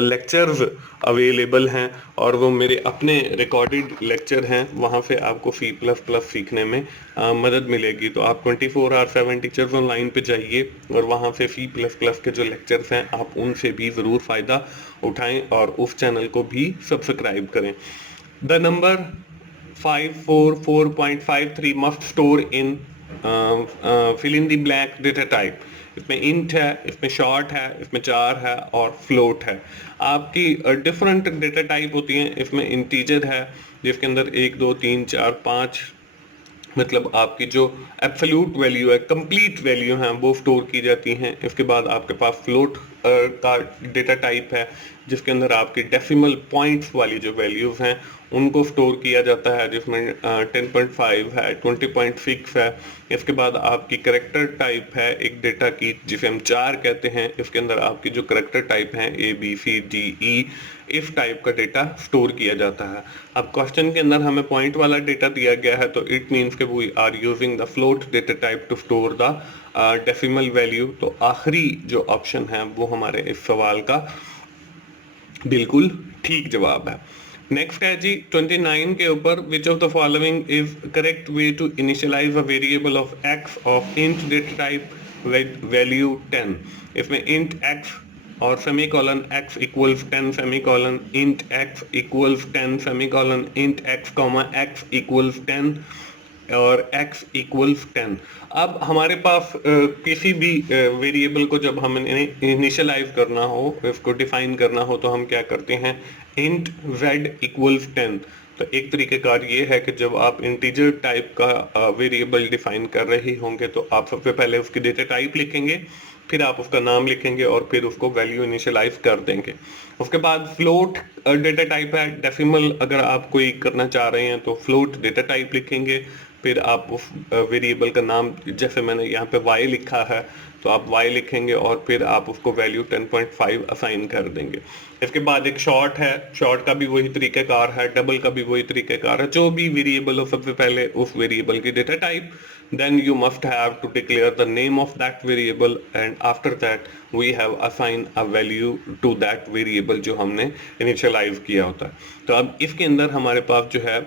लेक्चर्स अवेलेबल हैं और वो मेरे अपने रिकॉर्डेड लेक्चर हैं। वहाँ से आपको सी प्लस प्लस सीखने में मदद मिलेगी। तो आप 24/7 टीचर्स ऑनलाइन पे जाइए और वहाँ से सी प्लस प्लस के जो लेक्चर्स हैं आप उनसे भी ज़रूर फ़ायदा उठाएं और उस चैनल को भी सब्सक्राइब करें। The number 544.53 must store in fill in the blank data type. इसमें इंट है, इसमें शॉर्ट है, इसमें चार है और फ्लोट है। आपकी डिफरेंट डेटा टाइप होती हैं। इसमें इंटीजर है जिसके अंदर 1 2 3 4 5 मतलब आपकी जो एब्सोल्यूट वैल्यू है, कंप्लीट वैल्यू है, वो स्टोर की जाती हैं। इसके बाद आपके पास फ्लोट का डेटा टाइप है जिसके अंदर आपके डेसिमल पॉइंट्स वाली जो वैल्यूज हैं उनको स्टोर किया जाता है, जिसमें 10.5 है, 20.6 है। इसके बाद आपकी करेक्टर टाइप है एक डेटा की जिसे हम चार कहते हैं। इसके अंदर आपकी जो करेक्टर टाइप है ABCDE इस टाइप का डेटा स्टोर किया जाता है। अब क्वेश्चन के अंदर हमें पॉइंट वाला डेटा दिया गया है, तो इट मीन्स कि we are using the float data type to store the decimal value. तो आखिरी जो ऑप्शन है वो हमारे इस सवाल का बिल्कुल ठीक जवाब है। नेक्स्ट है जी 29 के ऊपर, which of the following is correct way to initialize a variable of x of int data type with value 10। इसमें इंट x और semicolon x equals 10 semicolon int x equals 10 semicolon int x comma x equals 10 और x equals 10। अब हमारे पास किसी भी variable को जब हमें इनिशियलाइज करना हो, इसको डिफाइन करना हो, तो हम क्या करते हैं, इंट z इक्वल्स 10। तो एक तरीक़ेकार ये है कि जब आप इंटीजर टाइप का वेरिएबल डिफाइन कर रहे होंगे तो आप सबसे पहले उसकी डेटा टाइप लिखेंगे, फिर आप उसका नाम लिखेंगे और फिर उसको वैल्यू इनिशियलाइज कर देंगे। उसके बाद फ्लोट डेटा टाइप है, डेसिमल अगर आप कोई करना चाह रहे हैं तो फ्लोट डेटा टाइप लिखेंगे। फिर आप उस वेरिएबल का नाम, जैसे मैंने यहाँ पे y लिखा है तो आप y लिखेंगे और फिर आप उसको वैल्यू 10.5 असाइन कर देंगे। इसके बाद एक शॉर्ट है, शॉर्ट का भी वही तरीक़ेकार है, डबल का भी वही तरीक़ेकार है। जो भी वेरिएबल हो सबसे पहले उस वेरिएबल की data type, then you must have to declare the name of that variable and after that we have assigned a value to that variable जो हमने इनिशियलाइज किया होता है। तो अब इसके अंदर हमारे पास जो है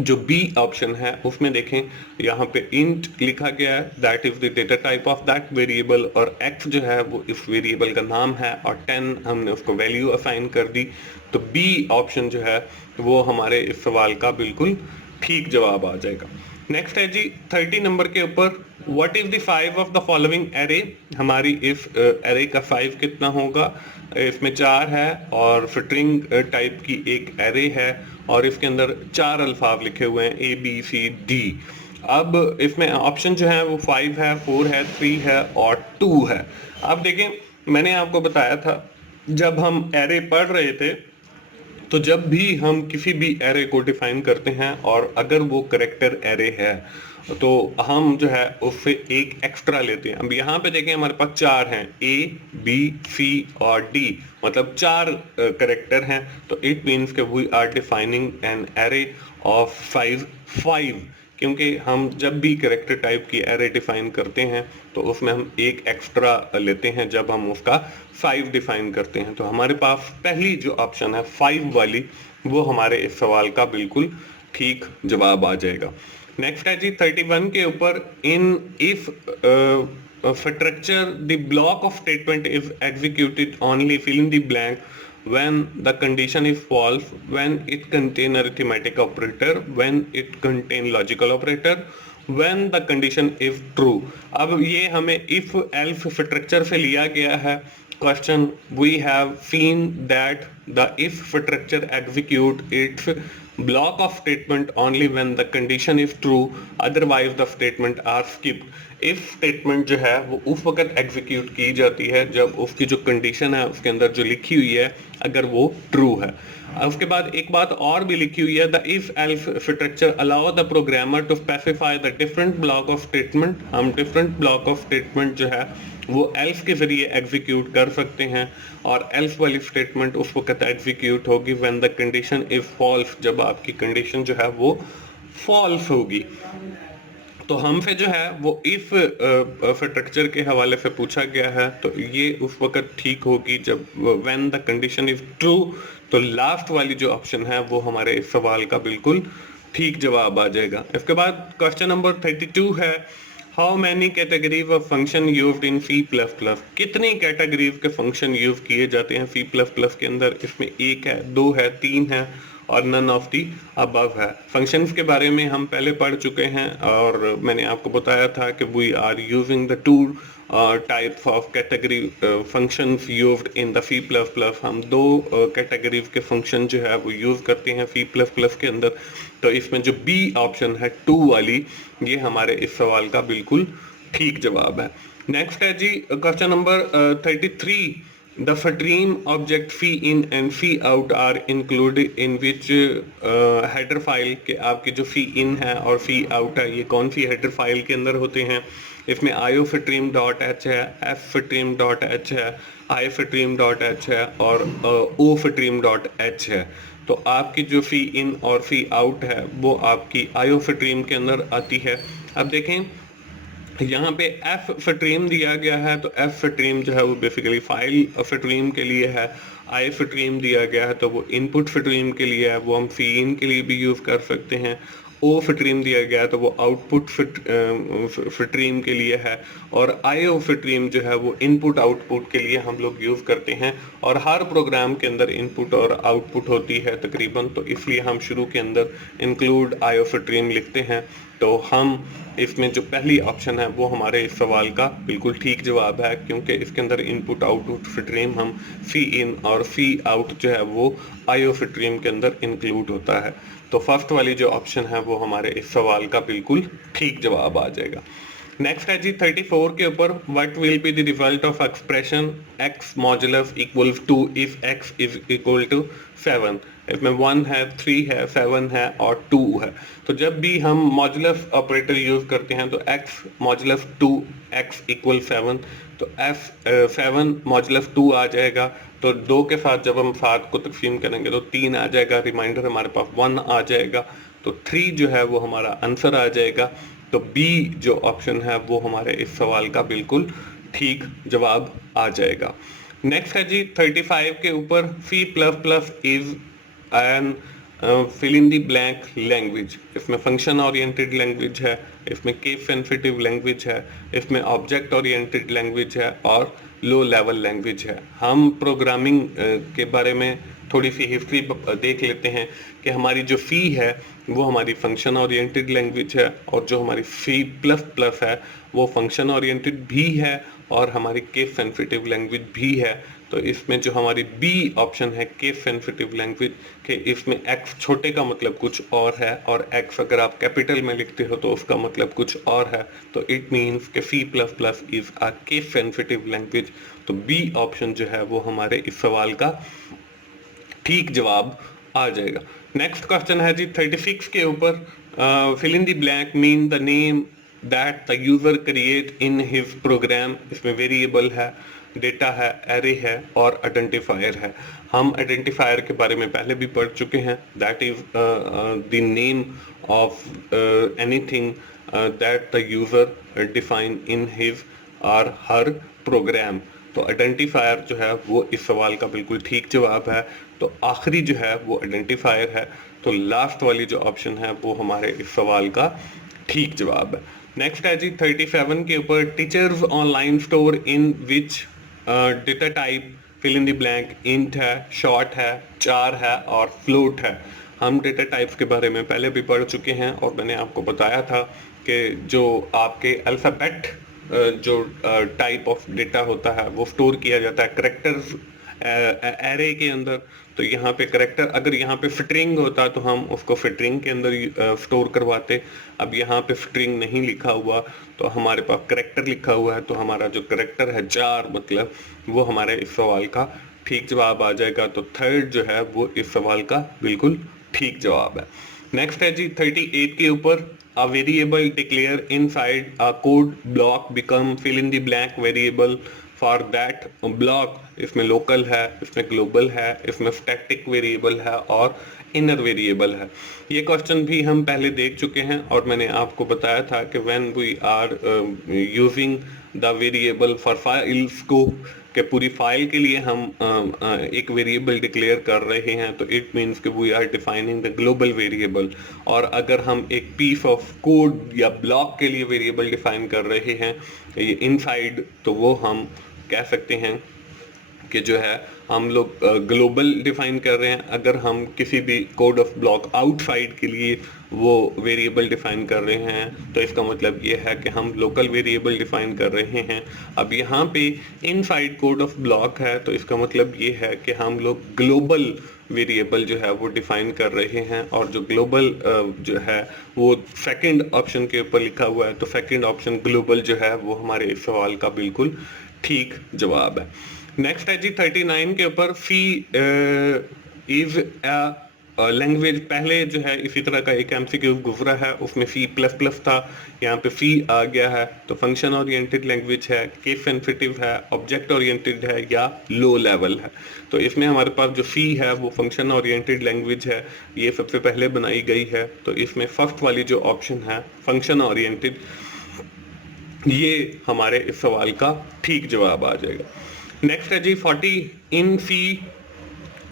जो बी ऑप्शन है उसमें देखें यहाँ पे इंट लिखा गया है, that is the data type of that variable, और x जो है वो इस वेरिएबल का नाम है और 10 हमने उसको वैल्यू असाइन कर दी। तो बी ऑप्शन जो है वो हमारे इस सवाल का बिल्कुल ठीक जवाब आ जाएगा। नेक्स्ट है जी 30 नंबर के ऊपर, what is the 5 of the following array. हमारी इस एरे का 5 कितना होगा, इसमें 4 है और स्ट्रिंग टाइप की एक एरे है और इसके अंदर 4 अल्फाज लिखे हुए हैं ABCD। अब इसमें ऑप्शन जो है वो 5 है, 4 है, 3 है और 2 है। अब देखें मैंने आपको बताया था जब हम एरे पढ़ रहे थे, तो जब भी हम किसी भी एरे को डिफाइन करते हैं और अगर वो करेक्टर एरे है तो हम जो है उससे एक एक्स्ट्रा लेते हैं। अब यहाँ पे देखें हमारे पास 4 हैं, A, B, C और D, मतलब 4 करेक्टर हैं। तो इट मीन्स के we are defining an array of size 5, क्योंकि हम जब भी करेक्टर टाइप की एरे डिफाइन करते हैं तो उसमें हम एक एक्स्ट्रा लेते हैं जब हम उसका 5 डिफाइन करते हैं। तो हमारे पास पहली जो ऑप्शन है 5 वाली वो हमारे इस सवाल का बिल्कुल ठीक जवाब आ जाएगा। नेक्स्ट है जी 31 के ऊपर, in if structure, the block of statement is executed only fill in the blank when the condition is false, when it contain arithmetic operator, when it contain logical operator, when the condition is true. अब ये हमें if else structure से लिया गया है question. We have seen that the if structure execute its block of statement only when the condition is true, otherwise the statement are skipped. if statement जो है वो उस वक्त एग्जीक्यूट की जाती है जब उसकी जो कंडीशन है उसके अंदर जो लिखी हुई है अगर वो ट्रू है. उसके बाद एक बात और भी लिखी हुई है, the if else structure allow the programmer to specify the different block of statement. हम डिफरेंट ब्लॉक ऑफ स्टेटमेंट जो है वो एल्स के जरिए एग्जीक्यूट कर सकते हैं और एल्स वाली स्टेटमेंट उस वक्त एग्जीक्यूट होगी when the condition is false, जब आपकी कंडीशन जो है वो फॉल्स होगी. तो हमसे जो है वो इफ स्ट्रक्चर के हवाले से पूछा गया है तो ये उस वक्त ठीक होगी जब when the condition is true. तो लास्ट वाली जो ऑप्शन है वो हमारे इस सवाल का बिल्कुल ठीक जवाब आ जाएगा. इसके बाद क्वेश्चन नंबर 32 है, how many categories of function used in C++. कितनी कैटेगरीज के फंक्शन यूज किए जाते हैं C++ के अंदर. इसमें 1 है, 2 है, 3 है और नन ऑफ दी अबव है. फंक्शंस के बारे में हम पहले पढ़ चुके हैं और मैंने आपको बताया था कि we are using the two types of category functions used in the C++. हम दो कैटेगरीज के फंक्शन जो है वो यूज करते हैं C++ के अंदर. तो इसमें जो बी ऑप्शन है 2 वाली, ये हमारे इस सवाल का बिल्कुल ठीक जवाब है. नेक्स्ट है जी question number 33. The stream object fee in and fee out are included in which header file. के आपकी जो fee in है और fee out है ये कौन सी header file के अंदर होते हैं. इसमें iostream.h है, fstream.h है, ifstream.h है और ostream.h है. तो आपकी जो fee in और fee out है वो आपकी iostream के अंदर आती है. अब देखें यहाँ पे एफ स्ट्रीम दिया गया है तो एफ स्ट्रीम जो है वो बेसिकली फाइल स्ट्रीम के लिए है. आई स्ट्रीम दिया गया है तो वो इनपुट स्ट्रीम के लिए है, वो हम फी इन के लिए भी यूज़ कर सकते हैं. ओ स्ट्रीम दिया गया है तो वो आउटपुट स्ट्रीम के लिए है और आईओ स्ट्रीम जो है वो इनपुट आउटपुट के लिए हम लोग यूज़ करते हैं. और हर प्रोग्राम के अंदर इनपुट और आउटपुट होती है तकरीबन, तो इसलिए हम शुरू के अंदर इंक्लूड आईओ स्ट्रीम लिखते हैं. तो हम इसमें जो पहली ऑप्शन है वो हमारे इस सवाल का बिल्कुल ठीक जवाब है क्योंकि इसके अंदर इनपुट आउटपुट स्ट्रीम हम फी इन और फी आउट जो है वो आईओ स्ट्रीम के अंदर इंक्लूड होता है. तो फर्स्ट वाली जो ऑप्शन है वो हमारे इस सवाल का बिल्कुल ठीक जवाब आ जाएगा. नेक्स्ट है जी 34 के ऊपर, what will be the result of expression x modulus equals to if x is equal to 7. इसमें 1 है, 3 है, 7 है और 2 है. तो जब भी हम मॉड्यूलस ऑपरेटर यूज करते हैं तो x मॉड्यूलस 2 x इक्वल 7, तो f 7 मॉड्यूलस 2 आ जाएगा. तो 2 के साथ जब हम 7 को तकसीम करेंगे तो 3 आ जाएगा, रिमाइंडर हमारे पास 1 आ जाएगा. तो 3 जो है वो हमारा आंसर आ जाएगा. तो बी जो ऑप्शन है वो हमारे इस सवाल का बिल्कुल ठीक जवाब आ जाएगा. नेक्स्ट है जी 35 के ऊपर, C++ is an fill in the blank language. इसमें फंक्शन ओरिएंटेड लैंग्वेज है, इसमें केस सेंसिटिव लैंग्वेज है, इसमें ऑब्जेक्ट ओरिएंटेड लैंग्वेज है और लो लेवल लैंग्वेज है. हम प्रोग्रामिंग के बारे में थोड़ी सी हिस्ट्री देख लेते हैं कि हमारी जो सी है वो हमारी फंक्शन ओरिएंटेड लैंग्वेज है और जो हमारी C++ है वो फंक्शन ओरिएंटेड भी है और हमारी केस सेंसिटिव लैंग्वेज भी है. तो इसमें जो हमारी बी ऑप्शन है केस सेंसिटिव लैंग्वेज के, इसमें x छोटे का मतलब कुछ और है और x अगर आप कैपिटल में लिखते हो तो उसका मतलब कुछ और है. तो इट मीन्स कि C++ is a case sensitive language. तो बी ऑप्शन जो है वो हमारे इस सवाल का ठीक जवाब आ जाएगा. नेक्स्ट क्वेश्चन है जी 36 के ऊपर, fill in the blank mean the name that the user create in his program. इसमें वेरिएबल है, डेटा है, एरे है और आइडेंटिफायर है. हम आइडेंटिफायर के बारे में पहले भी पढ़ चुके हैं. That is the name of anything that the user define in his और हर प्रोग्राम. तो आइडेंटिफायर जो है वो इस सवाल का बिल्कुल ठीक जवाब है. तो आखिरी जो है वो आइडेंटिफायर है. तो लास्ट वाली जो ऑप्शन है वो हमारे इस सवाल का ठीक जवाब है. नेक्स्ट है जी 37 के ऊपर, teachers online store in which data type fill in the blank, int है, शॉर्ट है, चार है और फ्लोट है। हम डेटा टाइप्स के बारे में पहले भी पढ़ चुके हैं और मैंने आपको बताया था कि जो आपके अल्फ़ाबेट जो टाइप ऑफ डेटा होता है वो स्टोर किया जाता है करेक्टर्स एरे के अंदर। तो यहाँ पे करेक्टर, अगर यहाँ पे स्ट्रिंग होता तो हम उसको स्ट्रिंग के अंदर स्टोर करवाते। अब यहाँ पे स्ट्रिंग नहीं लिखा हुआ तो हमारे पास करेक्टर लिखा हुआ है, तो हमारा जो करेक्टर है 4 मतलब वो हमारे इस सवाल का ठीक जवाब आ जाएगा। तो थर्ड जो है वो इस सवाल का बिल्कुल ठीक जवाब है। नेक्स्ट है जी 38 के ऊपर, a variable declare inside a code block become fill in the blank variable for that block। इसमें लोकल है, इसमें ग्लोबल है, इसमें स्टैटिक वेरिएबल है और इनर वेरिएबल है। ये क्वेश्चन भी हम पहले देख चुके हैं और मैंने आपको बताया था कि when we are using the variable for file scope कि पूरी फाइल के लिए हम एक वेरिएबल डिक्लेयर कर रहे हैं तो इट मीन्स कि we are defining the global variable. और अगर हम एक पीस ऑफ कोड या ब्लॉक के लिए वेरिएबल डिफाइन कर रहे हैं ये इनसाइड, तो वो हम कह सकते हैं कि जो है हम लोग ग्लोबल डिफाइन कर रहे हैं। अगर हम किसी भी कोड ऑफ ब्लॉक आउटसाइड के लिए वो वेरिएबल डिफाइन कर रहे हैं तो इसका मतलब ये है कि हम लोकल वेरिएबल डिफाइन कर रहे हैं। अब यहाँ पे इनसाइड कोड ऑफ ब्लॉक है तो इसका मतलब ये है कि हम लोग ग्लोबल वेरिएबल जो है वो डिफाइन कर रहे हैं और जो ग्लोबल जो है वो सेकंड ऑप्शन के ऊपर लिखा हुआ है। तो सेकंड ऑप्शन ग्लोबल जो है वो हमारे इस सवाल का बिल्कुल ठीक जवाब है। नेक्स्ट है जी 39 के ऊपर, सी इज अ लैंग्वेज। पहले जो है इसी तरह का एक एमसीक्यू गुजरा है, उसमें सी प्लस प्लस था, यहाँ पे सी आ गया है। तो फंक्शन ओरिएंटेड लैंग्वेज है, केस सेंसिटिव है, ऑब्जेक्ट ओरिएंटेड है या लो लेवल है। तो इसमें हमारे पास जो सी है वो फंक्शन ओरिएंटेड लैंग्वेज है, ये सबसे पहले बनाई गई है। तो इसमें फर्स्ट वाली जो ऑप्शन है फंक्शन ओरिएंटेड, ये हमारे इस सवाल का ठीक जवाब आ जाएगा। नेक्स्ट है जी 40, in C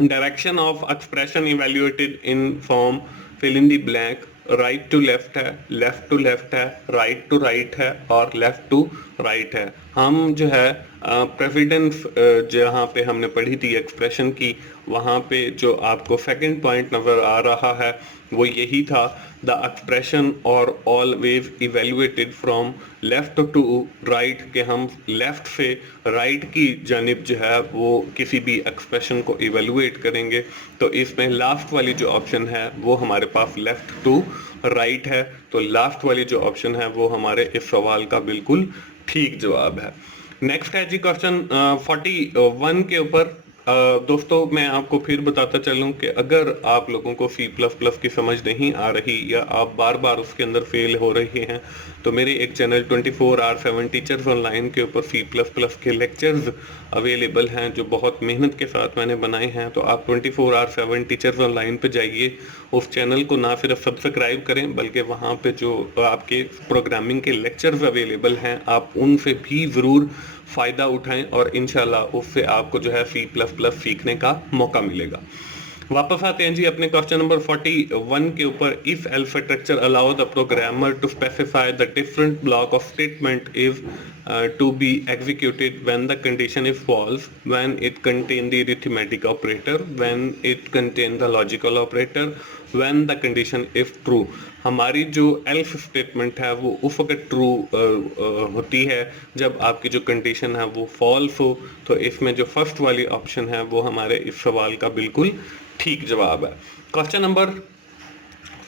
direction of expression evaluated in form fill in the blank, right to left है, लेफ्ट टू लेफ्ट है, राइट टू राइट है और लेफ्ट टू राइट है। हम जो है प्रेसिडेंस जहाँ पे हमने पढ़ी थी एक्सप्रेशन की, वहाँ पे जो आपको सेकंड पॉइंट नज़र आ रहा है वो यही था, द एक्सप्रेशन और always evaluated from left to right, के हम लेफ्ट से राइट की जानिब जो है वो किसी भी एक्सप्रेशन को इवेल्युएट करेंगे। तो इसमें लास्ट वाली जो ऑप्शन है वो हमारे पास लेफ्ट टू राइट है। तो लास्ट वाली जो ऑप्शन है वो हमारे इस सवाल का बिल्कुल ठीक जवाब है। नेक्स्ट है जी क्वेश्चन 41 के ऊपर। दोस्तों मैं आपको फिर बताता चलूं कि अगर आप लोगों को C++ की समझ नहीं आ रही या आप बार बार उसके अंदर फेल हो रहे हैं तो मेरे एक चैनल 24/7 टीचर्स ऑनलाइन के ऊपर C++ के लेक्चर्स अवेलेबल हैं जो बहुत मेहनत के साथ मैंने बनाए हैं। तो आप 24/7 टीचर्स ऑनलाइन पे जाइए, उस चैनल को ना सिर्फ सब्सक्राइब करें बल्कि वहाँ पे जो आपके प्रोग्रामिंग के लेक्चर्स अवेलेबल हैं आप उनसे भी ज़रूर फ़ायदा उठाएं और इंशाल्लाह उससे आपको जो है C++ सीखने का मौका मिलेगा। वापस आते हैं जी अपने क्वेश्चन नंबर 41 के ऊपर, if alpha structure allow the programmer to specify the different block of statement is to be executed when the condition is false, when it contain the arithmetic operator, when it contain the logical operator, when the condition is true। हमारी जो elf statement है वो उस वक्त true होती है जब आपकी जो कंडीशन है वो फॉल्स हो। तो इसमें जो फर्स्ट वाली ऑप्शन है वो हमारे इस सवाल का बिल्कुल ठीक जवाब है। क्वेश्चन नंबर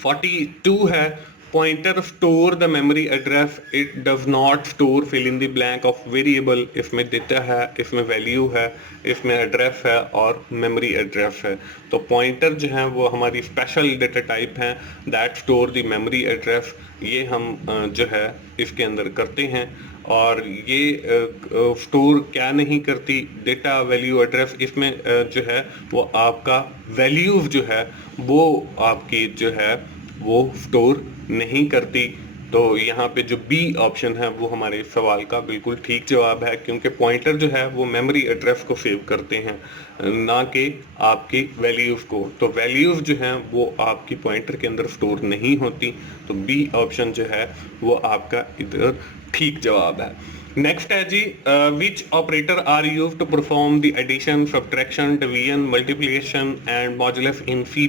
42 है, pointer store the memory address, it does not store fill in the blank of variable. इसमें डेटा है, इसमें वैल्यू है, इसमें एड्रेस है और मेमोरी एड्रेस है। तो पॉइंटर जो है वो हमारी स्पेशल डेटा टाइप है that store the memory address. ये हम जो है इसके अंदर करते हैं और ये स्टोर क्या नहीं करती, डेटा वैल्यू एड्रेस। इसमें जो है वो आपका वैल्यूज जो है वो आपकी जो है वो स्टोर नहीं करती। तो यहाँ पे जो बी ऑप्शन है वो हमारे इस सवाल का बिल्कुल ठीक जवाब है, क्योंकि पॉइंटर जो है वो मेमोरी एड्रेस को सेव करते हैं, ना कि आपकी वैल्यूज़ को। तो वैल्यूज़ जो हैं वो आपकी पॉइंटर के अंदर स्टोर नहीं होती। तो बी ऑप्शन जो है वो आपका इधर ठीक जवाब है। नेक्स्ट है जी, which operator are use to perform the addition, subtraction, division, multiplication and modulus in C++।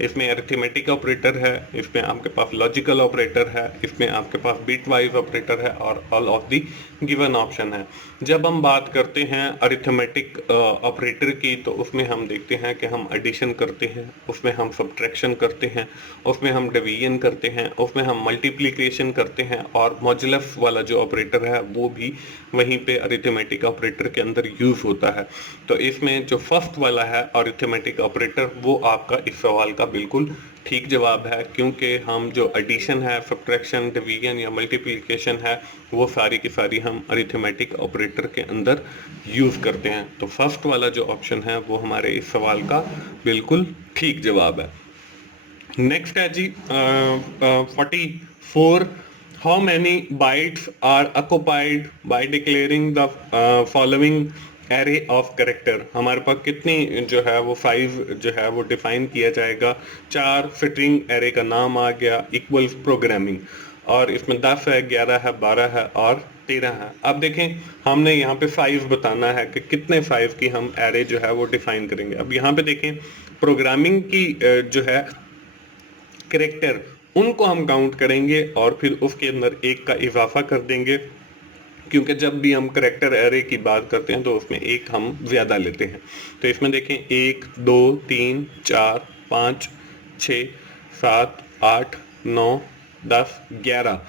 इसमें अरिथमेटिक ऑपरेटर है, इसमें आपके पास लॉजिकल ऑपरेटर है, इसमें आपके पास बिट वाइज ऑपरेटर है और all of the given option है। जब हम बात करते हैं अरिथमेटिक ऑपरेटर की, तो उसमें हम देखते हैं कि हम एडिशन करते हैं, उसमें हम सब्ट्रैक्शन करते हैं, उसमें हम डिवीजन करते हैं, उसमें हम मल्टीप्लिकेशन करते हैं, और मॉड्यूलस वाला जो ऑपरेटर है वो भी वहीं पे अरिथमेटिक ऑपरेटर के अंदर यूज होता है। तो इसमें जो फर्स्ट वाला है अरिथमेटिक ऑपरेटर, वो आपका इस सवाल का बिल्कुल ठीक जवाब है, क्योंकि हम जो एडिशन है, सब्ट्रैक्शन, डिवीजन या मल्टीप्लिकेशन है, वो सारी की सारी हम अरिथमेटिक ऑपरेटर के अंदर यूज करते हैं। तो फर्स्ट वाला जो ऑप्शन है वो हमारे इस सवाल का बिल्कुल ठीक जवाब है। नेक्स्ट है जी 44, how many bytes are occupied by declaring the following array of character. हमारे पास कितनी जो है वो 5 जो है वो डिफाइन किया जाएगा। 4 स्ट्रिंग एरे का नाम आ गया, इक्वल्स प्रोग्रामिंग, और इसमें 10 है, 11 है, 12 है और 13 है। अब देखें, हमने यहाँ पे 5 बताना है कि कितने 5 की हम एरे जो है वो डिफाइन करेंगे। अब यहाँ पे देखें, प्रोग्रामिंग की जो है कैरेक्टर, उनको हम काउंट करेंगे और फिर उसके अंदर एक का इजाफा कर देंगे, क्योंकि जब भी हम कैरेक्टर एरे की बात करते हैं तो उसमें एक हम ज़्यादा लेते हैं। तो इसमें देखें 1 2 3 4 5 6 7 8 9 10 11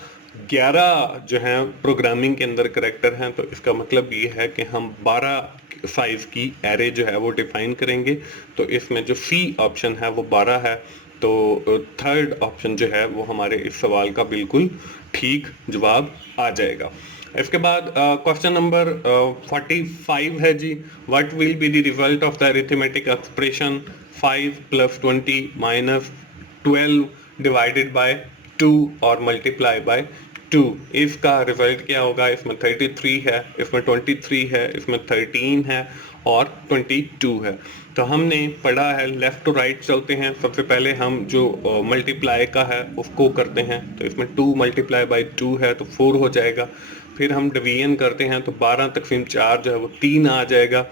जो हैं प्रोग्रामिंग के अंदर कैरेक्टर हैं। तो इसका मतलब ये है कि हम 12 साइज की एरे जो है वो डिफाइन करेंगे। तो इसमें जो सी ऑप्शन है वो 12 है। तो थर्ड ऑप्शन जो है वो हमारे इस सवाल का बिल्कुल ठीक जवाब आ जाएगा। इसके बाद क्वेश्चन नंबर 45 है जी, what will be the result of the arithmetic expression 5 + 20 - 12 divided by 2 और मल्टीप्लाई बाय 2। इसका रिजल्ट क्या होगा? इसमें 33 है, इसमें 23 है, इसमें 13 है और 22 है। तो हमने पढ़ा है, लेफ्ट टू राइट चलते हैं। सबसे पहले हम जो मल्टीप्लाई का है उसको करते हैं। तो इसमें 2 × 2 है तो 4 हो जाएगा। फिर हम डिवीजन करते हैं तो 12 तक़सीम 4 जो है वो 3 आ जाएगा।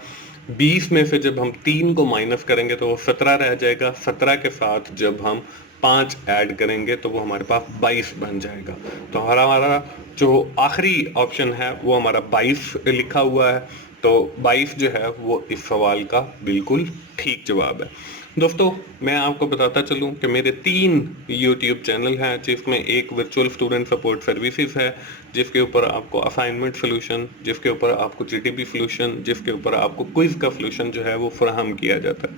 20 में से जब हम 3 को माइनस करेंगे तो वो 17 रह जाएगा। 17 के साथ जब हम 5 ऐड करेंगे तो वो हमारे पास 22 बन जाएगा। तो हमारा जो आखिरी ऑप्शन है वो हमारा 22 लिखा हुआ है। तो 22 जो है वो इस सवाल का बिल्कुल ठीक जवाब है। दोस्तों, मैं आपको बताता चलूं कि मेरे 3 YouTube चैनल हैं, जिसमें एक वर्चुअल स्टूडेंट सपोर्ट सर्विसेज है, जिसके ऊपर आपको असाइनमेंट सोल्यूशन, जिसके ऊपर आपको GTP सोल्यूशन, जिसके ऊपर आपको क्विज का सोल्यूशन जो है वो फराहम किया जाता है।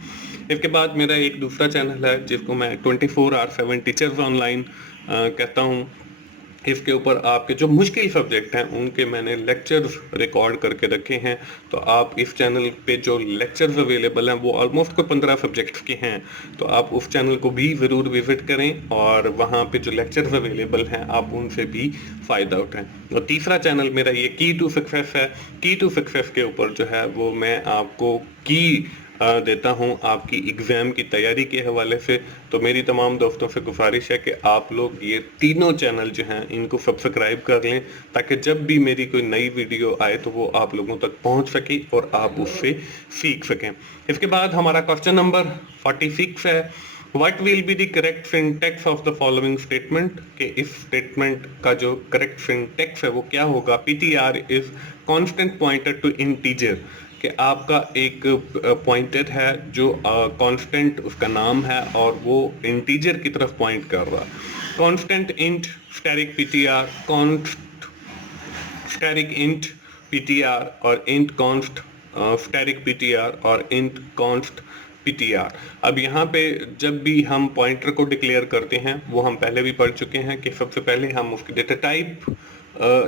इसके बाद मेरा एक दूसरा चैनल है जिसको मैं 24/7 टीचर्स ऑनलाइन कहता हूँ। इसके ऊपर आपके जो मुश्किल सब्जेक्ट हैं उनके मैंने लेक्चर्स रिकॉर्ड करके रखे हैं। तो आप इस चैनल पे जो लेक्चर्स अवेलेबल हैं वो ऑलमोस्ट कोई 15 सब्जेक्ट्स के हैं। तो आप उस चैनल को भी ज़रूर विजिट करें और वहाँ पे जो लेक्चर्स अवेलेबल हैं आप उनसे भी फ़ायदा उठाएं। और तीसरा चैनल मेरा ये की टू सक्सेस है। की टू सक्सेस के ऊपर जो है वो मैं आपको की देता हूं आपकी एग्ज़ाम की तैयारी के हवाले से। तो मेरी तमाम दोस्तों से गुजारिश है कि आप लोग ये तीनों चैनल जो हैं इनको सब्सक्राइब कर लें, ताकि जब भी मेरी कोई नई वीडियो आए तो वो आप लोगों तक पहुंच सके और आप उससे सीख सकें। इसके बाद हमारा क्वेश्चन नंबर 46 है, what will be the correct syntax of the following statement. कि इस स्टेटमेंट का जो करेक्ट सिंटैक्स है वो क्या होगा। PTR is constant pointer to integer, कि आपका एक पॉइंटर है जो कांस्टेंट उसका नाम है और वो इंटीजर की तरफ पॉइंट कर रहा है। Constant int static PTR, const static int PTR और इंट कॉन्स्ट स्टैटिक PTR और इंट कॉन्स्ट PTR। अब यहाँ पे जब भी हम पॉइंटर को डिक्लेयर करते हैं, वो हम पहले भी पढ़ चुके हैं कि सबसे पहले हम उसकी डेटा टाइप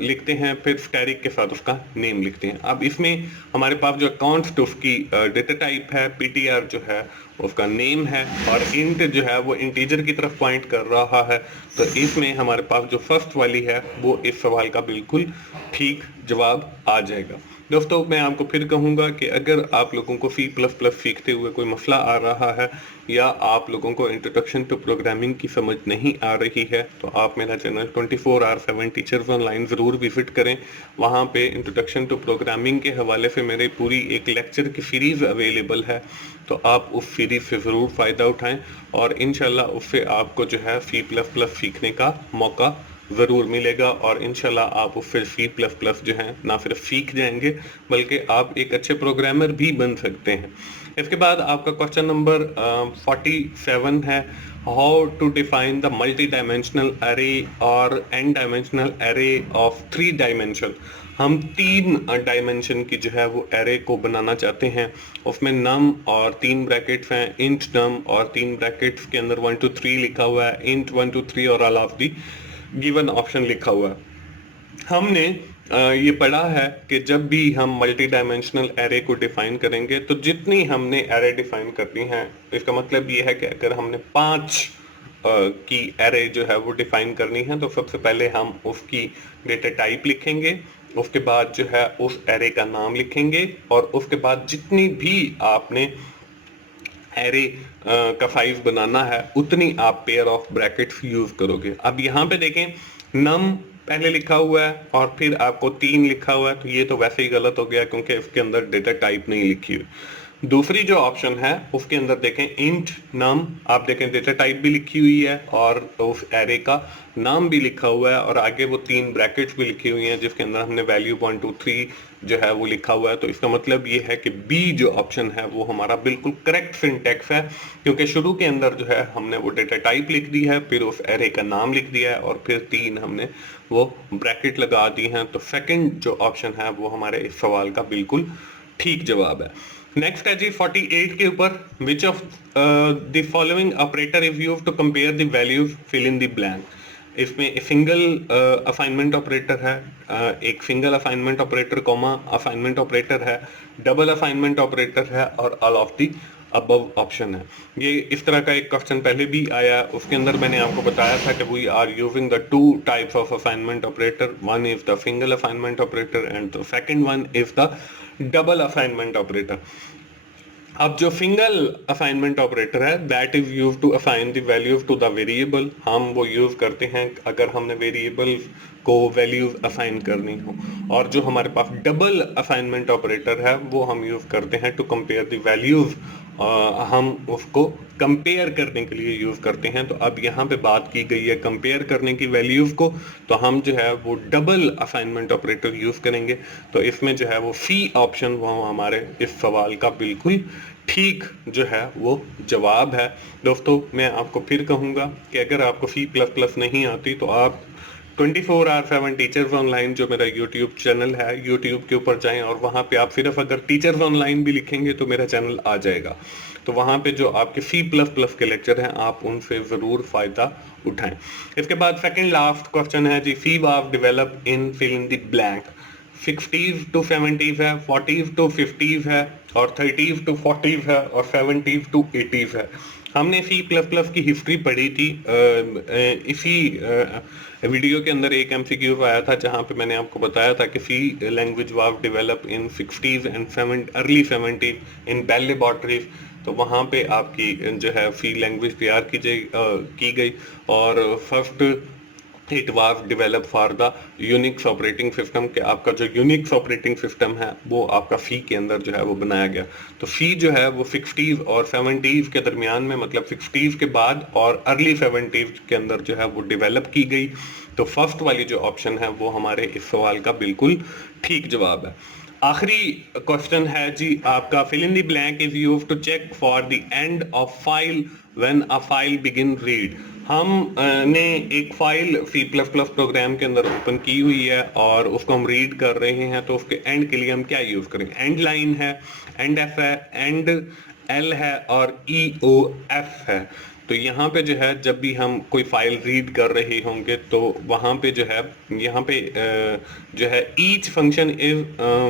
लिखते हैं, फिर स्टैरिक के साथ उसका नेम लिखते हैं। अब इसमें हमारे पास जो कांस्ट उसकी डेटा टाइप है, ptr जो है उसका नेम है, और इंट जो है वो इंटीजर की तरफ पॉइंट कर रहा है। तो इसमें हमारे पास जो फर्स्ट वाली है वो इस सवाल का बिल्कुल ठीक जवाब आ जाएगा। दोस्तों मैं आपको फिर कहूँगा कि अगर आप लोगों को C++ सीखते हुए कोई मसला आ रहा है या आप लोगों को इंट्रोडक्शन टू प्रोग्रामिंग की समझ नहीं आ रही है, तो आप मेरा चैनल 24/7 टीचर्स ऑनलाइन ज़रूर विजिट करें। वहाँ पे इंट्रोडक्शन टू प्रोग्रामिंग के हवाले से मेरी पूरी एक लेक्चर की सीरीज़ अवेलेबल है, तो आप उस सीरीज़ से ज़रूर फ़ायदा उठाएं और इंशाल्लाह उससे आपको जो है C++ सीखने का मौका ज़रूर मिलेगा, और इंशाल्लाह आप उससे C++ जो है ना सिर्फ सीख जाएंगे बल्कि आप एक अच्छे प्रोग्रामर भी बन सकते हैं। इसके बाद आपका क्वेश्चन नंबर 47 है, how to define the multi dimensional array or N dimensional array of 3 dimension. हम 3 डायमेंशन की जो है वो एरे को बनाना चाहते हैं, उसमें नम और 3 ब्रैकेट्स हैं, इंट नम, और 3 ब्रैकेट्स के अंदर 1 2 3 लिखा हुआ है, इंट 1 2 3 और all of the given option लिखा हुआ है। हमने ये पढ़ा है कि जब भी हम मल्टी डायमेंशनल एरे को डिफाइन करेंगे तो जितनी हमने एरे डिफाइन करनी है, इसका मतलब ये है कि अगर हमने 5 की एरे जो है वो डिफाइन करनी है तो सबसे पहले हम उसकी डेटा टाइप लिखेंगे, उसके बाद जो है उस एरे का नाम लिखेंगे, और उसके बाद जितनी भी आपने एरे का साइज बनाना है उतनी आप पेयर ऑफ ब्रैकेट्स यूज करोगे। अब यहाँ पे देखें नम पहले लिखा हुआ है और फिर आपको 3 लिखा हुआ है, तो ये तो वैसे ही गलत हो गया क्योंकि इसके अंदर डेटा टाइप नहीं लिखी हुई। दूसरी जो ऑप्शन है उसके अंदर देखें इंट नम, आप देखें डेटा टाइप भी लिखी हुई है और उस एरे का नाम भी लिखा हुआ है, और आगे वो 3 ब्रैकेट्स भी लिखी हुई हैं जिसके अंदर हमने वैल्यू 1 2 3 जो है वो लिखा हुआ है। तो इसका मतलब ये है कि बी जो ऑप्शन है वो हमारा बिल्कुल करेक्ट सिंटैक्स है, क्योंकि शुरू के अंदर जो है हमने वो डेटा टाइप लिख दी है, फिर उस एरे का नाम लिख दिया है, और फिर 3 हमने वो ब्रैकेट लगा दी हैं। तो सेकंड जो ऑप्शन है वो हमारे इस सवाल का बिल्कुल ठीक जवाब है। नेक्स्ट है जी 48 के ऊपर, which of the following operator is used to compare the values, fill in the blank. इसमें सिंगल असाइनमेंट ऑपरेटर है, एक single assignment operator comma assignment operator है, डबल असाइनमेंट ऑपरेटर है, और all of the above option है। ये इस तरह का एक क्वेश्चन पहले भी आया, उसके अंदर मैंने आपको बताया था कि we are using the 2 types of assignment operator, one is the single assignment operator and the second one is the double assignment operator. अब जो सिंगल असाइनमेंट ऑपरेटर है that is use to assign the values to the variable, हम वो use करते हैं अगर हमने variable को वैल्यूज असाइन करनी हो, और जो हमारे पास डबल असाइनमेंट ऑपरेटर है वो हम यूज करते हैं टू कंपेयर द वैल्यूज, हम उसको कंपेयर करने के लिए यूज करते हैं। तो अब यहाँ पे बात की गई है कंपेयर करने की वैल्यूज को, तो हम जो है वो डबल असाइनमेंट ऑपरेटर यूज करेंगे। तो इसमें जो है वो सी ऑप्शन वो हमारे इस सवाल का बिल्कुल ठीक जो है वो जवाब है। दोस्तों मैं आपको फिर कहूँगा कि अगर आपको C++ नहीं आती तो आप 24/7 टीचर्स ऑनलाइन जो मेरा यूट्यूब चैनल है, यूट्यूब के ऊपर जाएं और वहाँ पे आप सिर्फ अगर टीचर्स ऑनलाइन भी लिखेंगे तो मेरा चैनल आ जाएगा। तो वहाँ पे जो आपके C++ के लेक्चर हैं आप उनसे ज़रूर फ़ायदा उठाएं। इसके बाद सेकंड लास्ट क्वेश्चन है जी, C was develop in fill in the blank. 60s to 70s है, 40s to 50s है, और 30s to 40s है, और 70s to 80s है। हमने C++ की हिस्ट्री पढ़ी थी, इसी वीडियो के अंदर एक MCQ आया था जहां पे मैंने आपको बताया था कि C language was develop in 60s and early 70s in Bell laboratories. तो वहाँ पे आपकी जो है सी लैंग्वेज तैयार की गई, और first it was develop for the Unix operating system, के आपका जो यूनिक्स ऑपरेटिंग सिस्टम है वो आपका सी के अंदर जो है वो बनाया गया। तो सी जो है वो 60s और 70s के दरमियान में, मतलब 60s के बाद और अर्ली 70s के अंदर जो है वो डेवलप की गई। तो फर्स्ट वाली जो ऑप्शन है वो हमारे इस सवाल का बिल्कुल ठीक जवाब है। आखिरी क्वेश्चन है जी आपका, fill in the blank is used to check for the end of file when a file begin read. हम ने एक फाइल C++ प्रोग्राम के अंदर ओपन की हुई है और उसको हम रीड कर रहे हैं, तो उसके एंड के लिए हम क्या यूज करेंगे? एंड लाइन है, एंड एफ है, एंड एल है, और EOF है। तो यहाँ पे जो है जब भी हम कोई फाइल रीड कर रहे होंगे तो वहाँ पे जो है यहाँ पे जो है each function is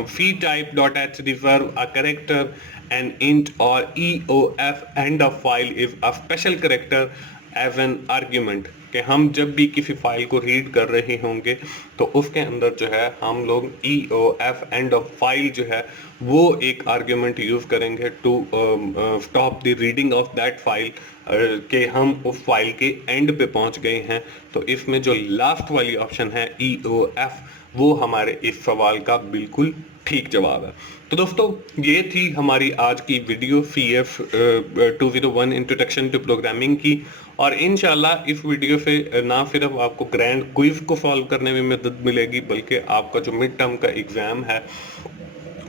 fee type dot h reserve a character an int और EOF end a file is a special character as an argument, कि हम जब भी किसी फाइल को रीड कर रहे होंगे तो उसके अंदर जो है हम लोग EOF एंड ऑफ फाइल जो है वो एक आर्ग्यूमेंट यूज करेंगे to stop the reading of that file, कि हम उस फाइल के एंड पे पहुंच गए हैं। तो इसमें जो लास्ट वाली ऑप्शन है EOF, वो हमारे इस सवाल का बिल्कुल ठीक जवाब है। तो दोस्तों ये थी हमारी आज की video CF 201 introduction to programming की, और इंशाल्लाह इस वीडियो से ना सिर्फ आपको ग्रैंड क्विज को सॉल्व करने में मदद मिलेगी, बल्कि आपका जो मिड टर्म का एग्जाम है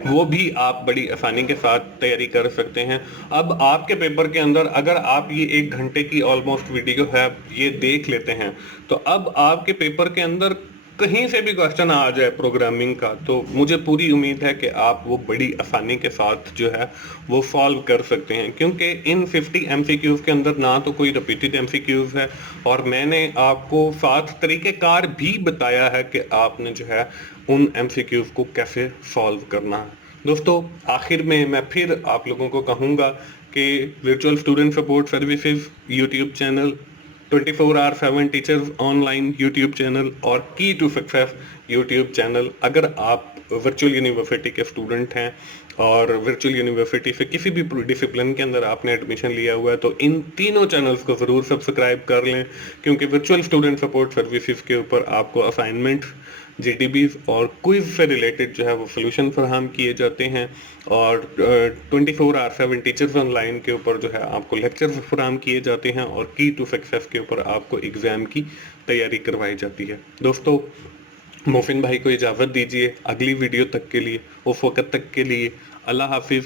वो भी आप बड़ी आसानी के साथ तैयारी कर सकते हैं। अब आपके पेपर के अंदर अगर आप ये 1 घंटे की ऑलमोस्ट वीडियो है ये देख लेते हैं, तो अब आपके पेपर के अंदर कहीं से भी क्वेश्चन आ जाए प्रोग्रामिंग का, तो मुझे पूरी उम्मीद है कि आप वो बड़ी आसानी के साथ जो है वो सॉल्व कर सकते हैं, क्योंकि इन 50 MCQs के अंदर ना तो कोई रिपीटेड MCQs है, और मैंने आपको 7 तरीक़ेकार भी बताया है कि आपने जो है उन MCQs को कैसे सॉल्व करना है। दोस्तों आखिर में मैं फिर आप लोगों को कहूँगा कि virtual student support services YouTube channel, 24/7 teachers online YouTube channel और की टू सक्सेस यूट्यूब चैनल, अगर आप वर्चुअल यूनिवर्सिटी के स्टूडेंट हैं और वर्चुअल यूनिवर्सिटी से किसी भी डिसिप्लिन के अंदर आपने एडमिशन लिया हुआ है, तो इन तीनों चैनल्स को ज़रूर सब्सक्राइब कर लें, क्योंकि वर्चुअल स्टूडेंट सपोर्ट सर्विसेज के ऊपर आपको असाइनमेंट, GTBs और क्विज से रिलेटेड जो है वो सोल्यूशन फराहम किए जाते हैं, और 24/7 टीचर्स ऑनलाइन के ऊपर जो है आपको लेक्चर्स फराहम किए जाते हैं, और की टू सक्सेस के ऊपर आपको एग्ज़ाम की तैयारी करवाई जाती है। दोस्तों मोहसिन भाई को इजाज़त दीजिए, अगली वीडियो तक के लिए, उस वक्त तक के लिए अल्लाह हाफिज़।